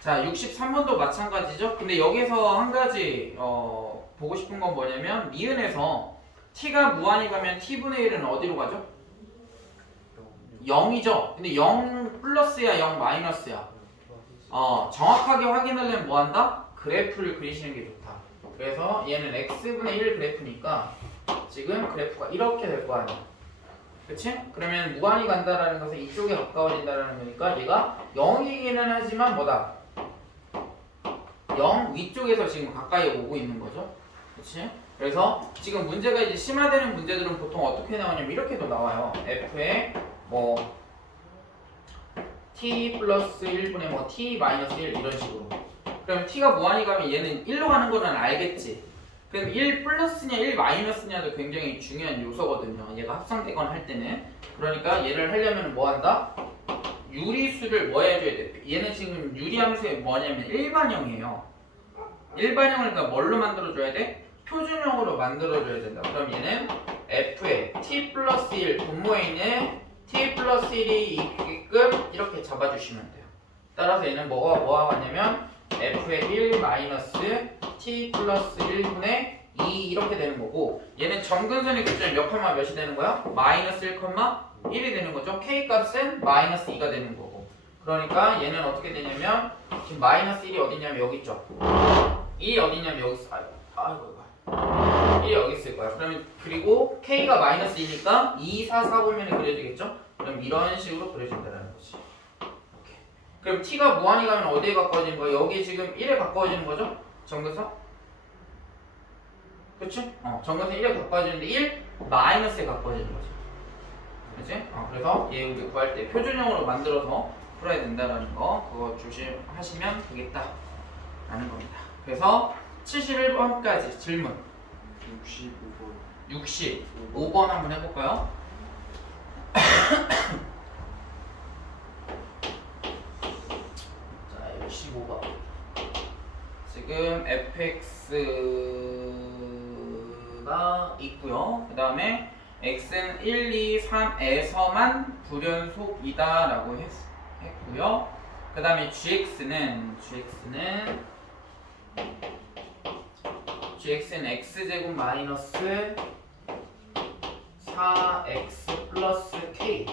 자, 63번도 마찬가지죠. 근데 여기서 한 가지 보고 싶은 건 뭐냐면 니은에서 t가 무한히 가면 t분의 1은 어디로 가죠? 0이죠. 근데 0 플러스야 0 마이너스야? 정확하게 확인하려면 뭐 한다? 그래프를 그리시는 게 좋다. 그래서 얘는 x분의 1 그래프니까 지금 그래프가 이렇게 될 거 아니야. 그치? 그러면 무한히 간다라는 것은 이쪽에 가까워진다라는 거니까 얘가 0이기는 하지만 뭐다? 0 위쪽에서 지금 가까이 오고 있는 거죠. 그치? 그래서 지금 문제가 이제 심화되는 문제들은 보통 어떻게 나오냐면 이렇게도 나와요. f에 뭐 t 플러스 1분의 뭐 t 마이너스 1 이런 식으로. 그럼 t가 무한히 가면 얘는 1로 가는 거는 알겠지. 그럼 1 플러스냐 1 마이너스냐도 굉장히 중요한 요소거든요. 얘가 합성되거나 할 때는. 그러니까 얘를 하려면 뭐 한다? 유리수를 뭐 해줘야 돼? 얘는 지금 유리함수에 뭐냐면 일반형이에요. 일반형을 그러니까 뭘로 만들어줘야 돼? 표준형으로 만들어줘야 된다. 그럼 얘는 f에 t 플러스 1 분모에 있는 t 플러스 1이 있게끔 이렇게 잡아주시면 돼요. 따라서 얘는 뭐가 왔냐면 f의 1 마이너스 t 플러스 1분의 2 이렇게 되는 거고 얘는 점근선의 교점이 몇 컴마 몇이 되는 거야? 마이너스 1 컴마 1이 되는 거죠. k 값은 마이너스 2가 되는 거고 그러니까 얘는 어떻게 되냐면 지금 마이너스 1이 어디냐면 여기 있죠. 1이 어디냐면 여기 있어. 아이고 1이 여기 있을 거야. 그러면 그리고 k가 마이너스 2니까 2, 4, 4보면 그려지겠죠? 그럼 이런 식으로 그려진다는 거지. 이렇게. 그럼 t가 무한히 가면 어디에 가까워지는 거야? 여기 지금 1에 가까워지는 거죠? 정근선? 그치? 정근선 1에 가까워지는데 1 마이너스에 가까워지는 거지. 그치? 그래서 얘 우리 구할 때 표준형으로 만들어서 풀어야 된다는 거 그거 조심하시면 되겠다 라는 겁니다. 그래서 71번까지 질문 65번 한번 해볼까요? 자 65번 지금 fx가 있고요. 그 다음에 x는 1, 2, 3에서만 불연속이다 라고 했고요. 그 다음에 gx는 x제곱 마이너스 4x 플러스 k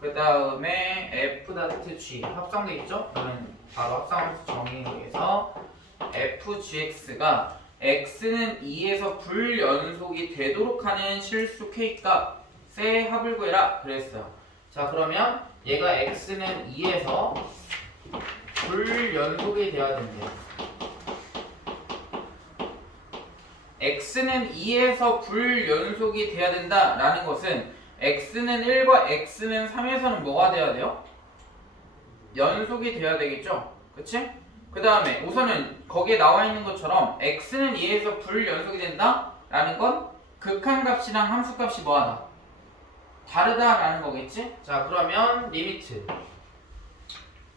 그 다음에 f.g 합성돼 있죠? 그러면 바로 합성함수 정의에 의해서 fgx가 x는 2에서 불연속이 되도록 하는 실수 k 값의 합을 구해라 그랬어요. 자 그러면 얘가 x는 2에서 불연속이 돼야 된대요. x는 2에서 불연속이 돼야 된다라는 것은 x는 1과 x는 3에서는 뭐가 돼야 돼요? 연속이 돼야 되겠죠? 그치? 그 다음에 우선은 거기에 나와 있는 것처럼 x는 2에서 불연속이 된다라는 건 극한값이랑 함수값이 뭐하다? 다르다라는 거겠지? 자 그러면 리미트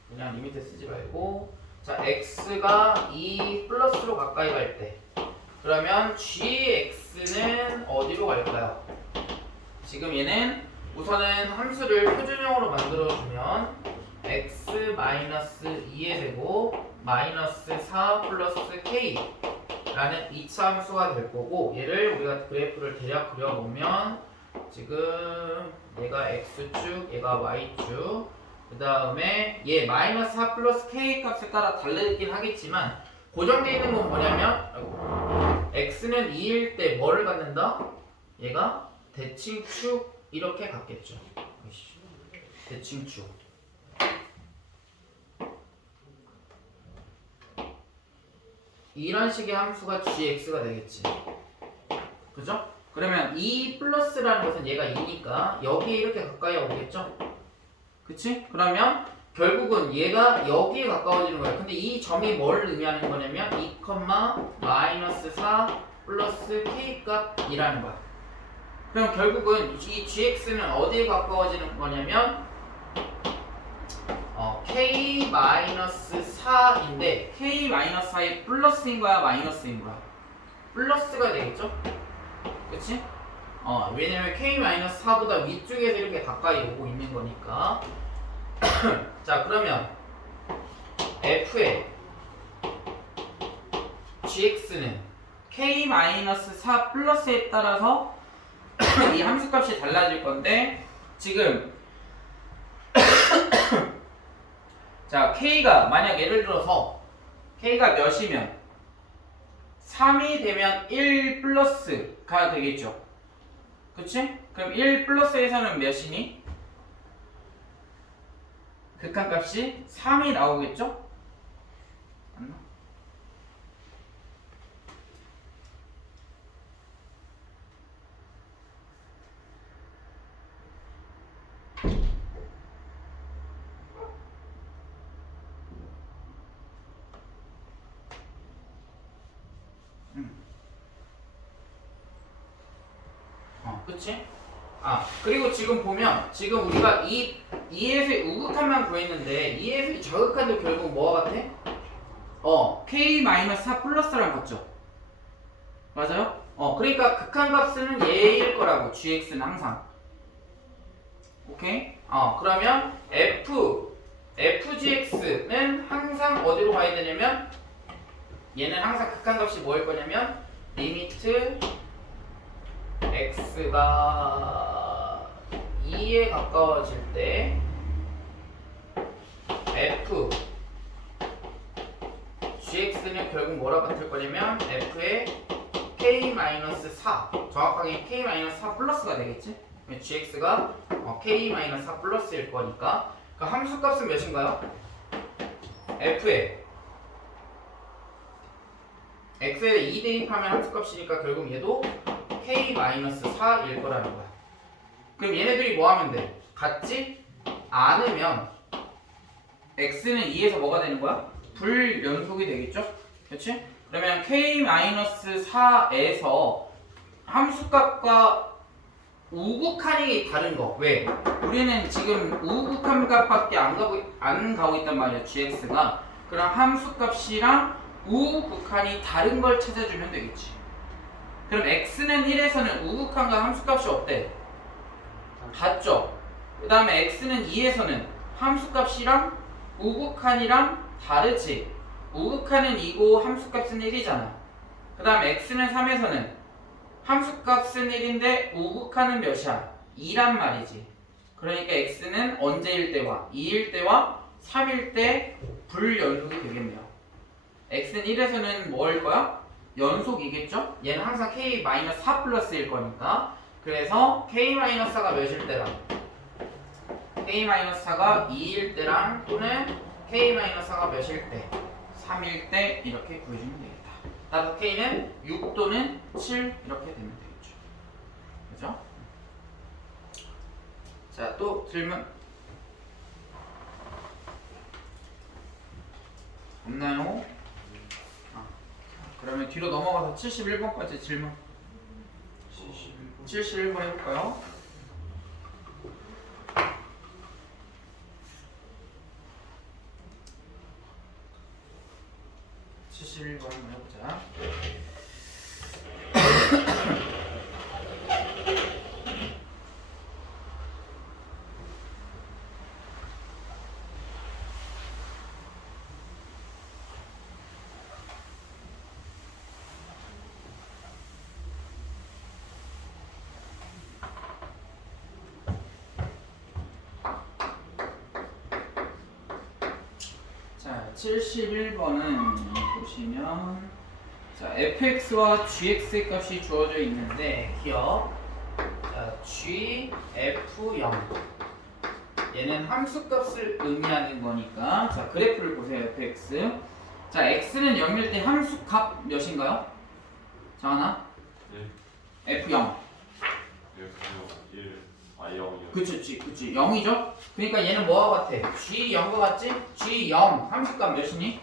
그냥 리미트 쓰지 말고 자 x가 2 플러스로 가까이 갈 때 그러면 gx는 어디로 갈까요? 지금 얘는 우선은 함수를 표준형으로 만들어주면 x-2의 제곱 마이너스 4 플러스 k 라는 2차 함수가 될 거고 얘를 우리가 그래프를 대략 그려보면 지금 얘가 x축 얘가 y축 그 다음에 얘 마이너스 4 플러스 k 값에 따라 다르긴 하겠지만 고정되어 있는 건 뭐냐면 x는 2일 때 뭐를 갖는다? 얘가 대칭축 이렇게 갖겠죠. 대칭축 이런 식의 함수가 gx가 되겠지. 그죠? 그러면 2 플러스라는 것은 얘가 2니까 여기에 이렇게 가까이 오겠죠? 그치? 그러면 결국은 얘가 여기에 가까워지는 거야. 근데 이 점이 뭘 의미하는 거냐면 2, 마이너스 4 플러스 k 값이라는 거야. 그럼 결국은 이 gx는 어디에 가까워지는 거냐면 k-4인데 k-4이 플러스인 거야 마이너스인 거야? 플러스가 되겠죠? 그치? 왜냐면 k-4보다 위쪽에서 이렇게 가까이 오고 있는 거니까. 자, 그러면 f의 gx는 k-4 플러스에 따라서 이 함수값이 달라질 건데 지금 자, k가 만약 예를 들어서 k가 몇이면 3이 되면 1 플러스가 되겠죠. 그치? 그럼 1 플러스에서는 몇이니? 극한값이 3이 나오겠죠? 맞나? 그치? 그리고 지금 보면 지금 우리가 2에서의 우극한만 구했는데 2에서의 저극한도 결국 뭐와 같아? k-4 플러스랑 같죠? 맞아요? 그러니까 극한값은 얘일 거라고 gx는 항상. 오케이? 그러면 fgx는 항상 어디로 가야 되냐면 얘는 항상 극한값이 뭐일 거냐면 리미트 x가 2에 가까워질 때 f gx는 결국 뭐라 같을 거냐면 f의 k-4 정확하게 k-4 플러스가 되겠지? gx가 k-4 플러스일 거니까 그 함수값은 몇인가요? f의 x에 2 대입하면 함수값이니까 결국 얘도 k-4일 거라는 거야. 그럼 얘네들이 뭐 하면 돼? 같지 않으면 x는 2에서 뭐가 되는 거야? 불연속이 되겠죠? 그렇지? 그러면 k-4에서 함수값과 우극한이 다른 거. 왜? 우리는 지금 우극한 값밖에 안 가고 있단 말이야, gx가. 그럼 함수값이랑 우극한이 다른 걸 찾아주면 되겠지. 그럼 x는 1에서는 우극한과 함수값이 어때? 같죠? 그 다음에 x는 2에서는 함수값이랑 우극한이랑 다르지. 우극한은 2고 함수값은 1이잖아. 그 다음 x는 3에서는 함수값은 1인데 우극한은 몇이야? 2란 말이지. 그러니까 x는 언제일 때와 2일 때와 3일 때 불연속이 되겠네요. x는 1에서는 뭐일 거야? 연속이겠죠? 얘는 항상 k-4 플러스일 거니까. 그래서 k-4가 몇일 때랑 k-4가 2일 때랑 또는 k-4가 몇일 때 3일 때 이렇게 구해주면 되겠다. 따라서 k는 6 또는 7 이렇게 되면 되겠죠. 그죠? 자, 또 질문 없나요? 그러면 뒤로 넘어가서 71번까지 질문 71번 해볼까요? 한번 해보자. 자, 71번은 보시면 자, fx와 gx의 값이 주어져 있는데 기억 자, g, f0 얘는 함수값을 의미하는 거니까 자, 그래프를 보세요. fx 자, x는 0일 때 함수값 몇인가요? 장하나? 네. f0 1, 0이요. 그치 0이죠? 그러니까 얘는 뭐와 같아? g0과 같지? g0 함수값 몇이니?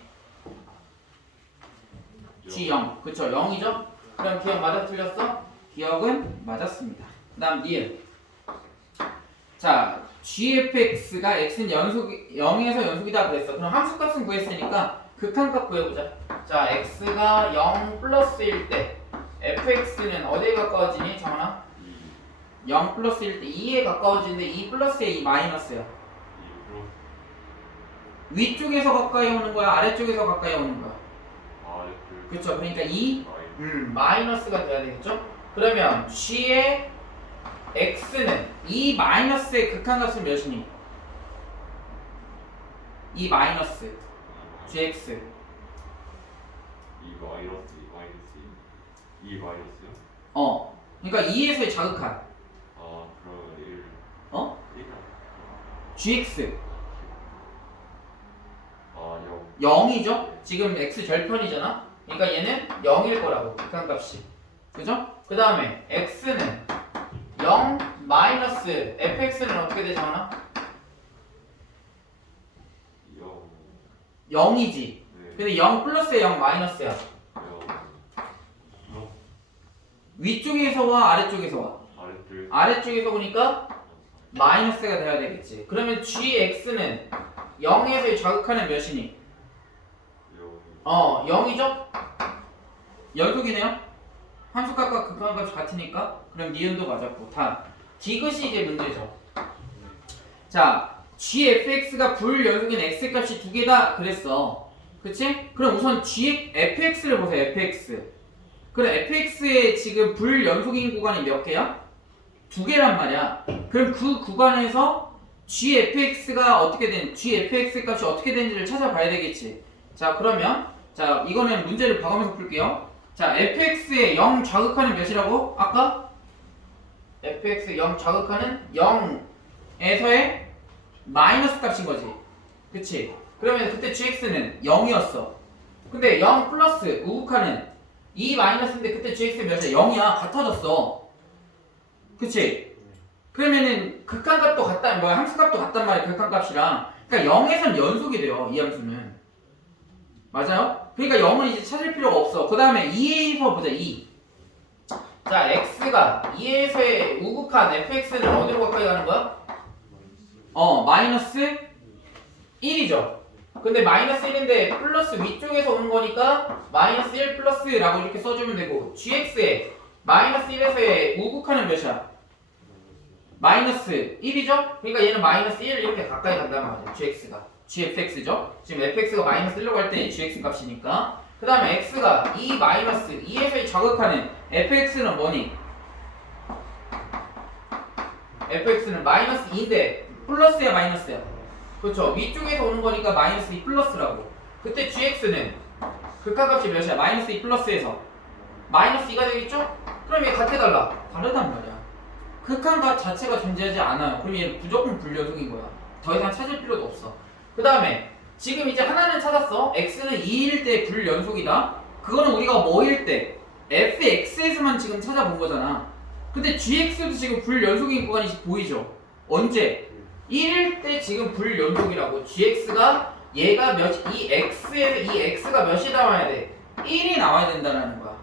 g0 그쵸 0이죠? 그럼 기억 맞아 틀렸어? 기억은 맞았습니다. 그 다음 니은 자 gfx가 x는 0에서 연속이다 그랬어. 그럼 함수값은 구했으니까 극한값 구해보자. 자 x가 0 플러스일 때 fx는 어디에 가까워지니? 정원아? 0 플러스일 때 2에 가까워지는데 2 플러스에 2 마이너스야. 2 플러스 위쪽에서 가까이 오는 거야? 아래쪽에서 가까이 오는 거야? 아래쪽 그쵸? 그러니까 2 마이너스 마이너스가 돼야 되겠죠? 그러면 g의 x는 이 마이너스의 극한값은 몇이니? 이 마이너스 gx 2 마이너스 2 마이너스요? 그러니까 2에서의 자극한 아 그럼 1 어? 1 gx 아 0 0이죠? 지금 x 절편이잖아? 그러니까 얘는 0일 거라고 극한값이 그죠? 그 다음에 x는 0 마이너스 fx는 어떻게 되잖아? 0 0이지 네 근데 0 플러스에 0 마이너스야 0 위쪽에서 와 아래쪽에서 와 아래쪽에 아래쪽에서 보니까 마이너스가 돼야 되겠지 그러면 gx는 0에서의 자극하는 몇이니? 0 0이죠? 연속이네요? 함수값과 극한값이 같으니까 그럼 니은도 맞았고 다 디귿이 이제 문제죠 자 gfx가 불연속인 x값이 두 개다 그랬어 그치? 그럼 우선 fx를 보세요 fx 그럼 fx의 지금 불연속인 구간이 몇 개야? 두 개란 말이야 그럼 그 구간에서 gfx가 어떻게 된 gfx 값이 어떻게 되는지를 찾아봐야 되겠지 자 그러면 자 이거는 문제를 봐가면서 풀게요 자 fx의 0 자극하는 몇이라고? 아까? fx 0 자극하는 0에서의 마이너스 값인 거지 그치? 그러면 그때 gx는 0이었어 근데 0 플러스 우극하는 2 마이너스인데 그때 gx 몇이야? 0이야 같아졌어 그치? 그러면은 극한값도 같다 뭐야 함수값도 같단 말이야 극한값이랑 그러니까 0에선 연속이 돼요 이 함수는 맞아요? 그러니까 0은 이제 찾을 필요가 없어 그 다음에 2에서 보자 2 자 x가 2에서의 우극한 fx는 어디로 가까이 가는 거야? 마이너스 1이죠 근데 마이너스 1인데 플러스 위쪽에서 오는 거니까 마이너스 1 플러스라고 이렇게 써주면 되고 gx에 마이너스 1에서의 우극하는 몇이야? 마이너스 1이죠? 그러니까 얘는 마이너스 1 이렇게 가까이 간단 말이야 gx가 gfx죠? 지금 fx가 마이너스 1로 갈 때 gx 값이니까 그 다음에 x가 2 마이너스 2에서의 자극하는 fx는 뭐니? fx는 마이너스 2인데 플러스야 마이너스야? 그렇죠 위쪽에서 오는 거니까 마이너스 2 플러스라고 그때 gx는 극한값이 몇이야? 마이너스 2 플러스에서 마이너스 2가 되겠죠? 그럼 얘 같아달라 다르단 말이야 극한값 자체가 존재하지 않아요 그럼 얘는 무조건 불연속인 거야 더 이상 찾을 필요도 없어 그 다음에 지금 이제 하나는 찾았어 x는 2일 때 불연속이다 그거는 우리가 뭐일 때 fx에서만 지금 찾아본 거잖아 근데 gx도 지금 불연속인 구간이 보이죠 언제? 1일 때 지금 불연속이라고 gx가 얘가 이 x에서 이 x가 몇이 나와야 돼? 1이 나와야 된다는 거야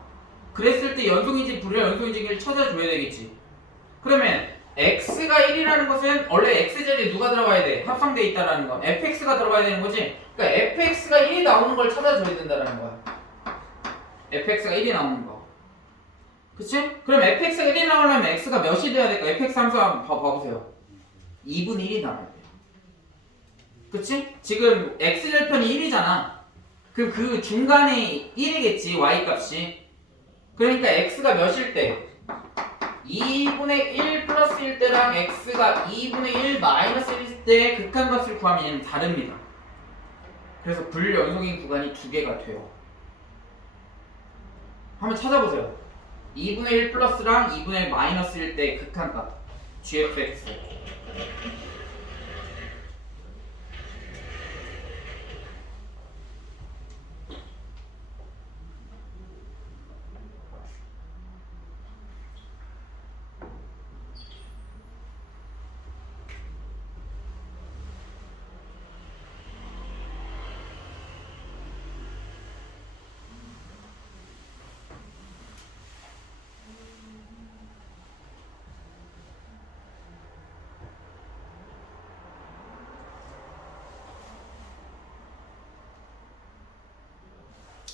그랬을 때 연속인지 불연속인지를 찾아줘야 되겠지 그러면 x가 1이라는 것은 원래 x자리에 누가 들어가야 돼? 합성돼 있다라는 거 fx가 들어가야 되는 거지 그러니까 fx가 1이 나오는 걸 찾아줘야 된다는 거야 fx가 1이 나오는 거 그치? 그럼 fx가 1이 나오려면 x가 몇이 돼야 될까? fx 함수 한번 봐보세요 2분의 1이 나와야 돼요 그치? 지금 x절편이 1이잖아 그 중간에 1이겠지 y 값이 그러니까 x가 몇일 때 2분의 1 플러스일 때랑 x가 2분의 1 마이너스 1일 때 극한값을 구하면 얘는 다릅니다 그래서 불연속인 구간이 두 개가 돼요 한번 찾아보세요 2분의 1 플러스랑 2분의 1 마이너스일 때 극한값 gfx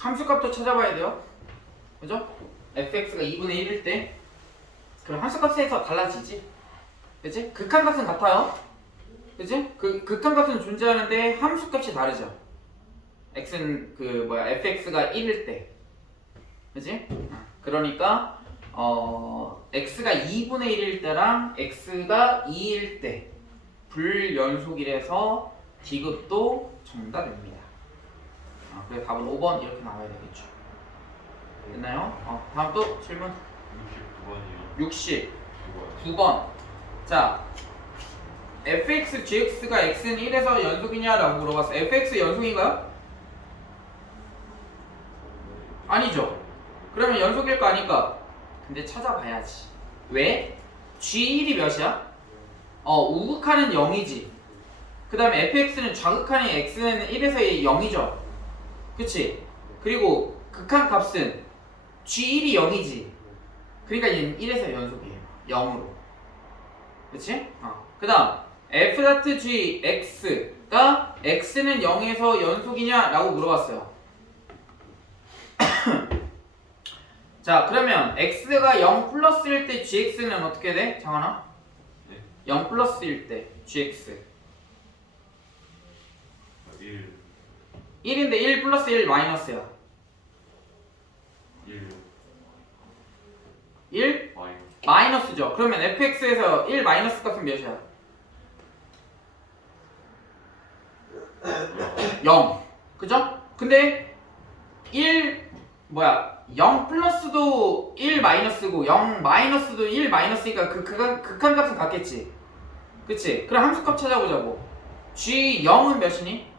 함수값도 찾아봐야 돼요. 그죠? fx가 2분의 1일 때 그럼 함수값에서 달라지지. 그치? 극한값은 같아요. 그치? 그 극한값은 존재하는데 함수값이 다르죠. x는 fx가 1일 때. 그치? 그러니까 x가 2분의 1일 때랑 x가 2일 때 불연속이라서 D급도 정답입니다. 그래서 답은 5번 이렇게 나와야 되겠죠. 됐나요? 다음 또 질문 69번이요. 69번. 자, fx, gx가 x는 1에서 연속이냐라고 물어봤어. fx 연속인가요? 아니죠. 그러면 연속일 거 아닐까? 근데 찾아봐야지. 왜? g1이 몇이야? 우극하는 0이지. 그 다음에 fx는 좌극하는 x는 1에서 0이죠. 그치? 그리고 극한값은 g1이 0이지. 그러니까 얘는 1에서 연속이에요. 0으로. 그치? 그 다음 f.g x가 x는 0에서 연속이냐? 라고 물어봤어요. 자, 그러면 x가 0 플러스일 때 gx는 어떻게 돼? 장하나? 네. 0 플러스일 때 gx 1, 1인데 1 플러스 1 마이너스야. 1, 1 마이너스 마이너스죠. 그러면 fx에서 1 마이너스 값은 몇이야? 0. 그죠? 근데 0 플러스도 1 마이너스고 0 마이너스도 1 마이너스니까 극한값은 같겠지. 그치? 그럼 함수값 찾아보자고. g0은 몇이니?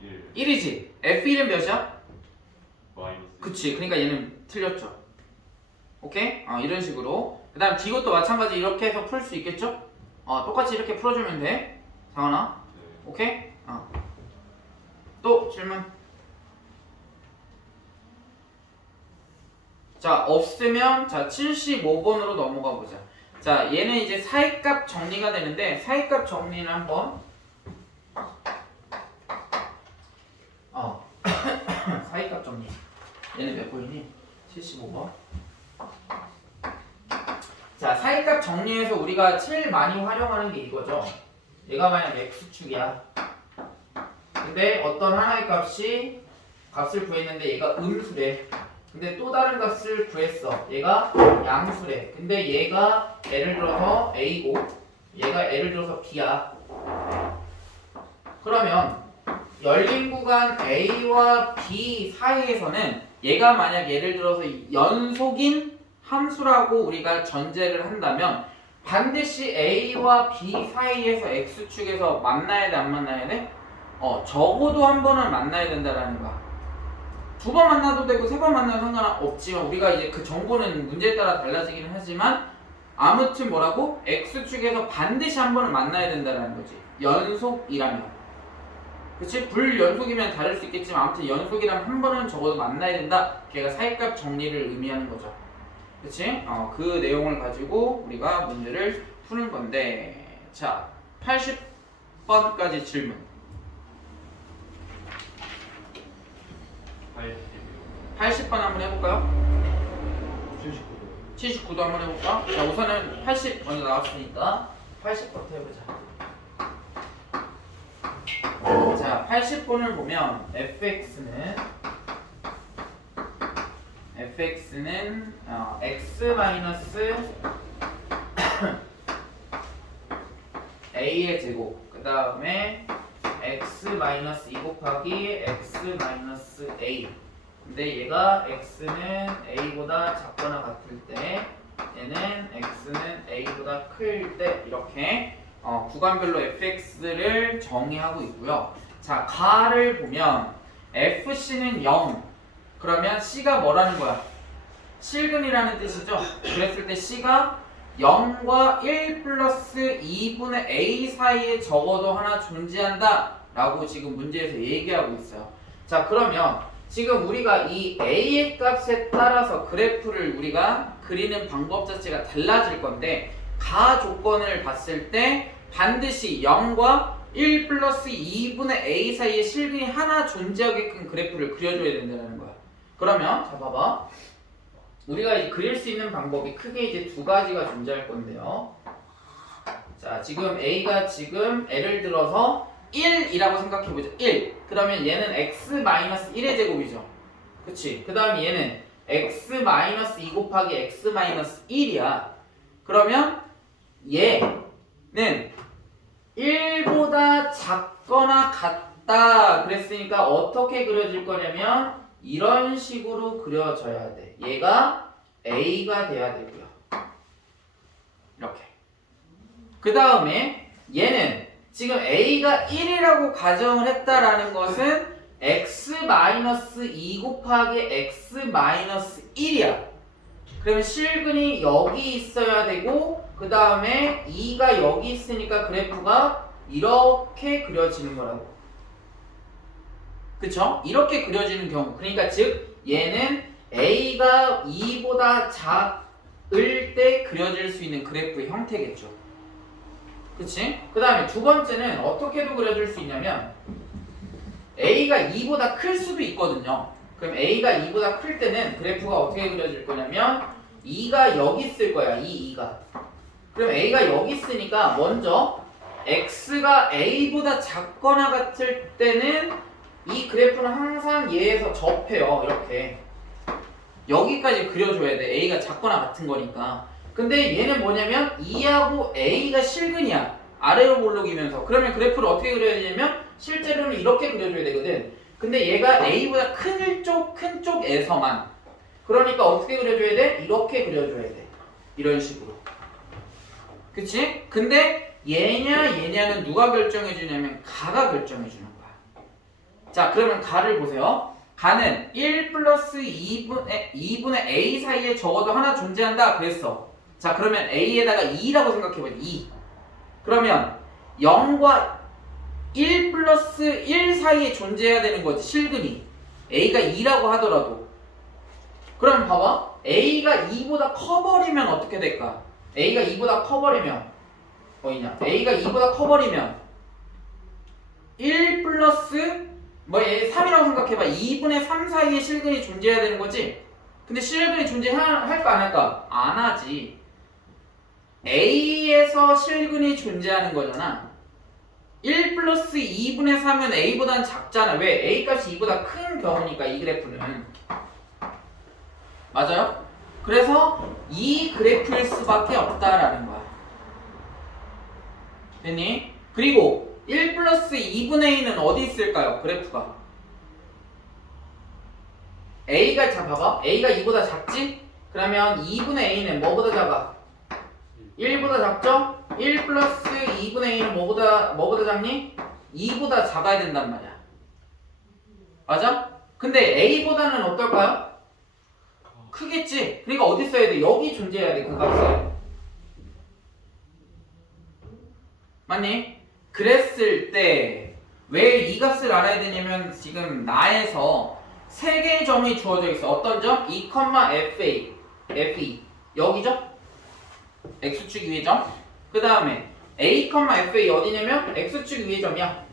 1, 1이지. f1은 몇이야? 마이너스 그치. 그러니까 얘는 틀렸죠. 오케이? 이런 식으로. 그 다음 D것도 마찬가지 이렇게 해서 풀 수 있겠죠? 똑같이 이렇게 풀어주면 돼. 장하나? 네. 오케이? 또 질문. 자, 없으면 자 75번으로 넘어가 보자. 자, 얘는 이제 사이값 정리가 되는데 사이값 정리는 한번 사이값 정리. 얘는 몇 번이니? 75번. 자, 사이값 정리해서 우리가 제일 많이 활용하는 게 이거죠. 얘가 만약 x축이야. 근데 어떤 하나의 값을 구했는데 얘가 음수래. 근데 또 다른 값을 구했어. 얘가 양수래. 근데 얘가 예를 들어서 a고 얘가 예를 들어서 b야. 그러면 열린 구간 a와 b 사이에서는 얘가 만약 예를 들어서 연속인 함수라고 우리가 전제를 한다면 반드시 a와 b 사이에서 x축에서 만나야 돼, 안 만나야 돼? 적어도 한 번은 만나야 된다라는 거야. 2번 만나도 되고 3번 만나도 상관없지만 우리가 이제 그 정보는 문제에 따라 달라지기는 하지만 아무튼 뭐라고? x축에서 반드시 한 번은 만나야 된다라는 거지. 연속이라면. 그치? 불연속이면 다를 수 있겠지만 아무튼 연속이라면 한 번은 적어도 만나야 된다. 걔가 사이값 정리를 의미하는 거죠. 그치? 그 내용을 가지고 우리가 문제를 푸는 건데, 자, 80번까지 질문. 80번 한번 해볼까요? 79도 한번 해볼까? 자, 우선은 80 먼저 나왔으니까 80부터 해보자. 자, 80번을 보면 fx는 x 마이너스 a의 제곱, 그 다음에 x 마이너스 2 곱하기 x 마이너스 a. 근데 얘가 x는 a보다 작거나 같을 때, 얘는 x는 a보다 클 때, 이렇게 구간별로 fx를 정의하고 있고요. 자, 가를 보면 fc는 0. 그러면 c가 뭐라는 거야? 실근이라는 뜻이죠. 그랬을 때 c가 0과 1 플러스 2분의 a 사이에 적어도 하나 존재한다 라고 지금 문제에서 얘기하고 있어요. 자, 그러면 지금 우리가 이 a의 값에 따라서 그래프를 우리가 그리는 방법 자체가 달라질 건데, 가 조건을 봤을 때 반드시 0과 1 플러스 2분의 a 사이에 실근이 하나 존재하게끔 그래프를 그려줘야 된다는 거야. 그러면 자, 봐봐. 우리가 이제 그릴 수 있는 방법이 크게 이제 두 가지가 존재할 건데요. 자, 지금 A가 지금 L을 들어서 1이라고 생각해보죠. 1. 그러면 얘는 x-1의 제곱이죠. 그치? 그 다음에 얘는 x-2 곱하기 x-1이야. 그러면 얘는 1보다 작거나 같다 그랬으니까 어떻게 그려질 거냐면 이런 식으로 그려져야 돼. 얘가 A가 돼야 되고요. 이렇게. 그 다음에 얘는 지금 A가 1이라고 가정을 했다라는 것은 x-2 곱하기 x-1이야. 그러면 실근이 여기 있어야 되고 그 다음에 2가 여기 있으니까 그래프가 이렇게 그려지는 거라고. 그쵸? 이렇게 그려지는 경우. 그러니까 즉 얘는 A가 2보다 작을 때 그려질 수 있는 그래프의 형태겠죠. 그치? 그 다음에 두 번째는 어떻게도 그려줄 수 있냐면 A가 2보다 클 수도 있거든요. 그럼 A가 2보다 클 때는 그래프가 어떻게 그려질 거냐면 2가 여기 있을 거야. 2가. 그럼 A가 여기 있으니까 먼저 X가 A보다 작거나 같을 때는 이 그래프는 항상 얘에서 접해요. 이렇게. 여기까지 그려줘야 돼. A가 작거나 같은 거니까. 근데 얘는 뭐냐면 2하고 A가 실근이야. 아래로 볼록이면서. 그러면 그래프를 어떻게 그려야 되냐면 실제로는 이렇게 그려줘야 되거든. 근데 얘가 A보다 큰 쪽에서만. 그러니까 어떻게 그려줘야 돼? 이렇게 그려줘야 돼. 이런 식으로. 그치? 근데 얘냐는 누가 결정해주냐면 가가 결정해주는 거야. 자, 그러면 가를 보세요. 가는 1 플러스 2분의 A 사이에 적어도 하나 존재한다 그랬어. 자, 그러면 A에다가 2라고 생각해봐요. 2. 그러면 0과 1 플러스 1 사이에 존재해야 되는 거지. 실근이. A가 2라고 하더라도. 그럼 봐봐. A가 2보다 커버리면 어떻게 될까? A가 2보다 커버리면 뭐이냐? A가 2보다 커버리면 1 플러스 얘 3이라고 생각해봐. 2분의 3 사이에 실근이 존재해야 되는 거지? 근데 실근이 존재할까 안 할까? 안 하지. A에서 실근이 존재하는 거잖아. 1 플러스 2분의 3은 A보다는 작잖아. 왜? A 값이 2보다 큰 경우니까 이 그래프는. 맞아요? 그래서 이 그래프일 수밖에 없다라는 거야. 됐니? 그리고 1 플러스 2분의 2는 어디 있을까요? 그래프가. A가 봐봐. A가 2보다 작지? 그러면 2분의 A는 뭐보다 작아? 1보다 작죠? 1 플러스 2분의 2는 뭐보다 작니? 2보다 작아야 된단 말이야. 맞아? 근데 A보다는 어떨까요? 크겠지? 그러니까 어디 써야 돼? 여기 존재해야 돼. 그 값이. 맞니? 그랬을 때 왜 이 값을 알아야 되냐면 지금 나에서 세 개의 점이 주어져 있어. 어떤 점? 2, FA, FE 여기죠? X축 위의 점. 그 다음에 A, FA 어디냐면 X축 위의 점이야.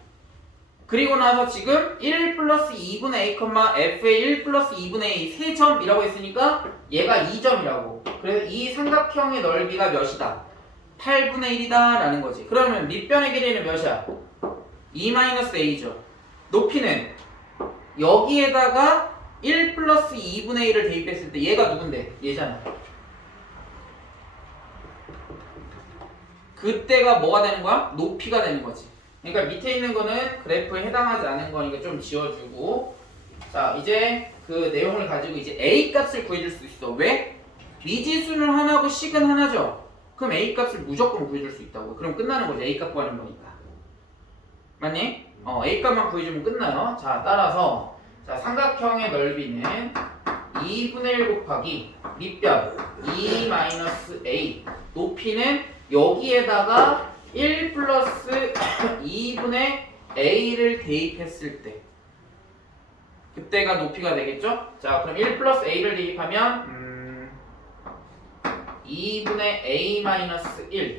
그리고 나서 지금 1 플러스 2분의 A, FA 1 플러스 2분의 A 3점이라고 했으니까 얘가 2점이라고. 그래서 이 삼각형의 넓이가 몇이다? 8분의 1이다 라는 거지. 그러면 밑변의 길이는 몇이야? 2-a죠. 높이는 여기에다가 1 플러스 2분의 1을 대입했을 때 얘가 누군데? 얘잖아. 그때가 뭐가 되는 거야? 높이가 되는 거지. 그러니까 밑에 있는 거는 그래프에 해당하지 않은 거니까 좀 지워주고. 자, 이제 그 내용을 가지고 이제 A 값을 구해줄 수 있어. 왜? 미지수는 하나고 식은 하나죠. 그럼 A 값을 무조건 구해줄 수 있다고. 그럼 끝나는 거지. A 값 구하는 거니까. 맞니? A 값만 구해주면 끝나요. 자, 따라서 자 삼각형의 넓이는 2분의 1 곱하기 밑변 2-a. 높이는 여기에다가 1 플러스 2분의 a를 대입했을 때 그때가 높이가 되겠죠? 자, 그럼 1 플러스 a를 대입하면 2분의 a 마이너스 1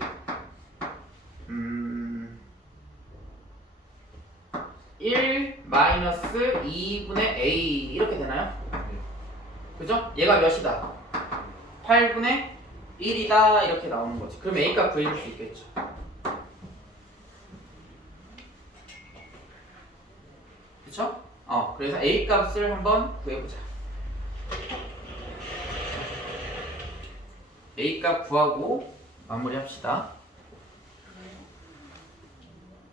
1 마이너스 2분의 a 이렇게 되나요? 그죠? 얘가 몇이다? 8분의 1이다 이렇게 나오는 거지. 그럼 A값 구해줄 수 있겠죠. 그쵸? 그래서 A값을 한번 구해보자. A값 구하고 마무리합시다.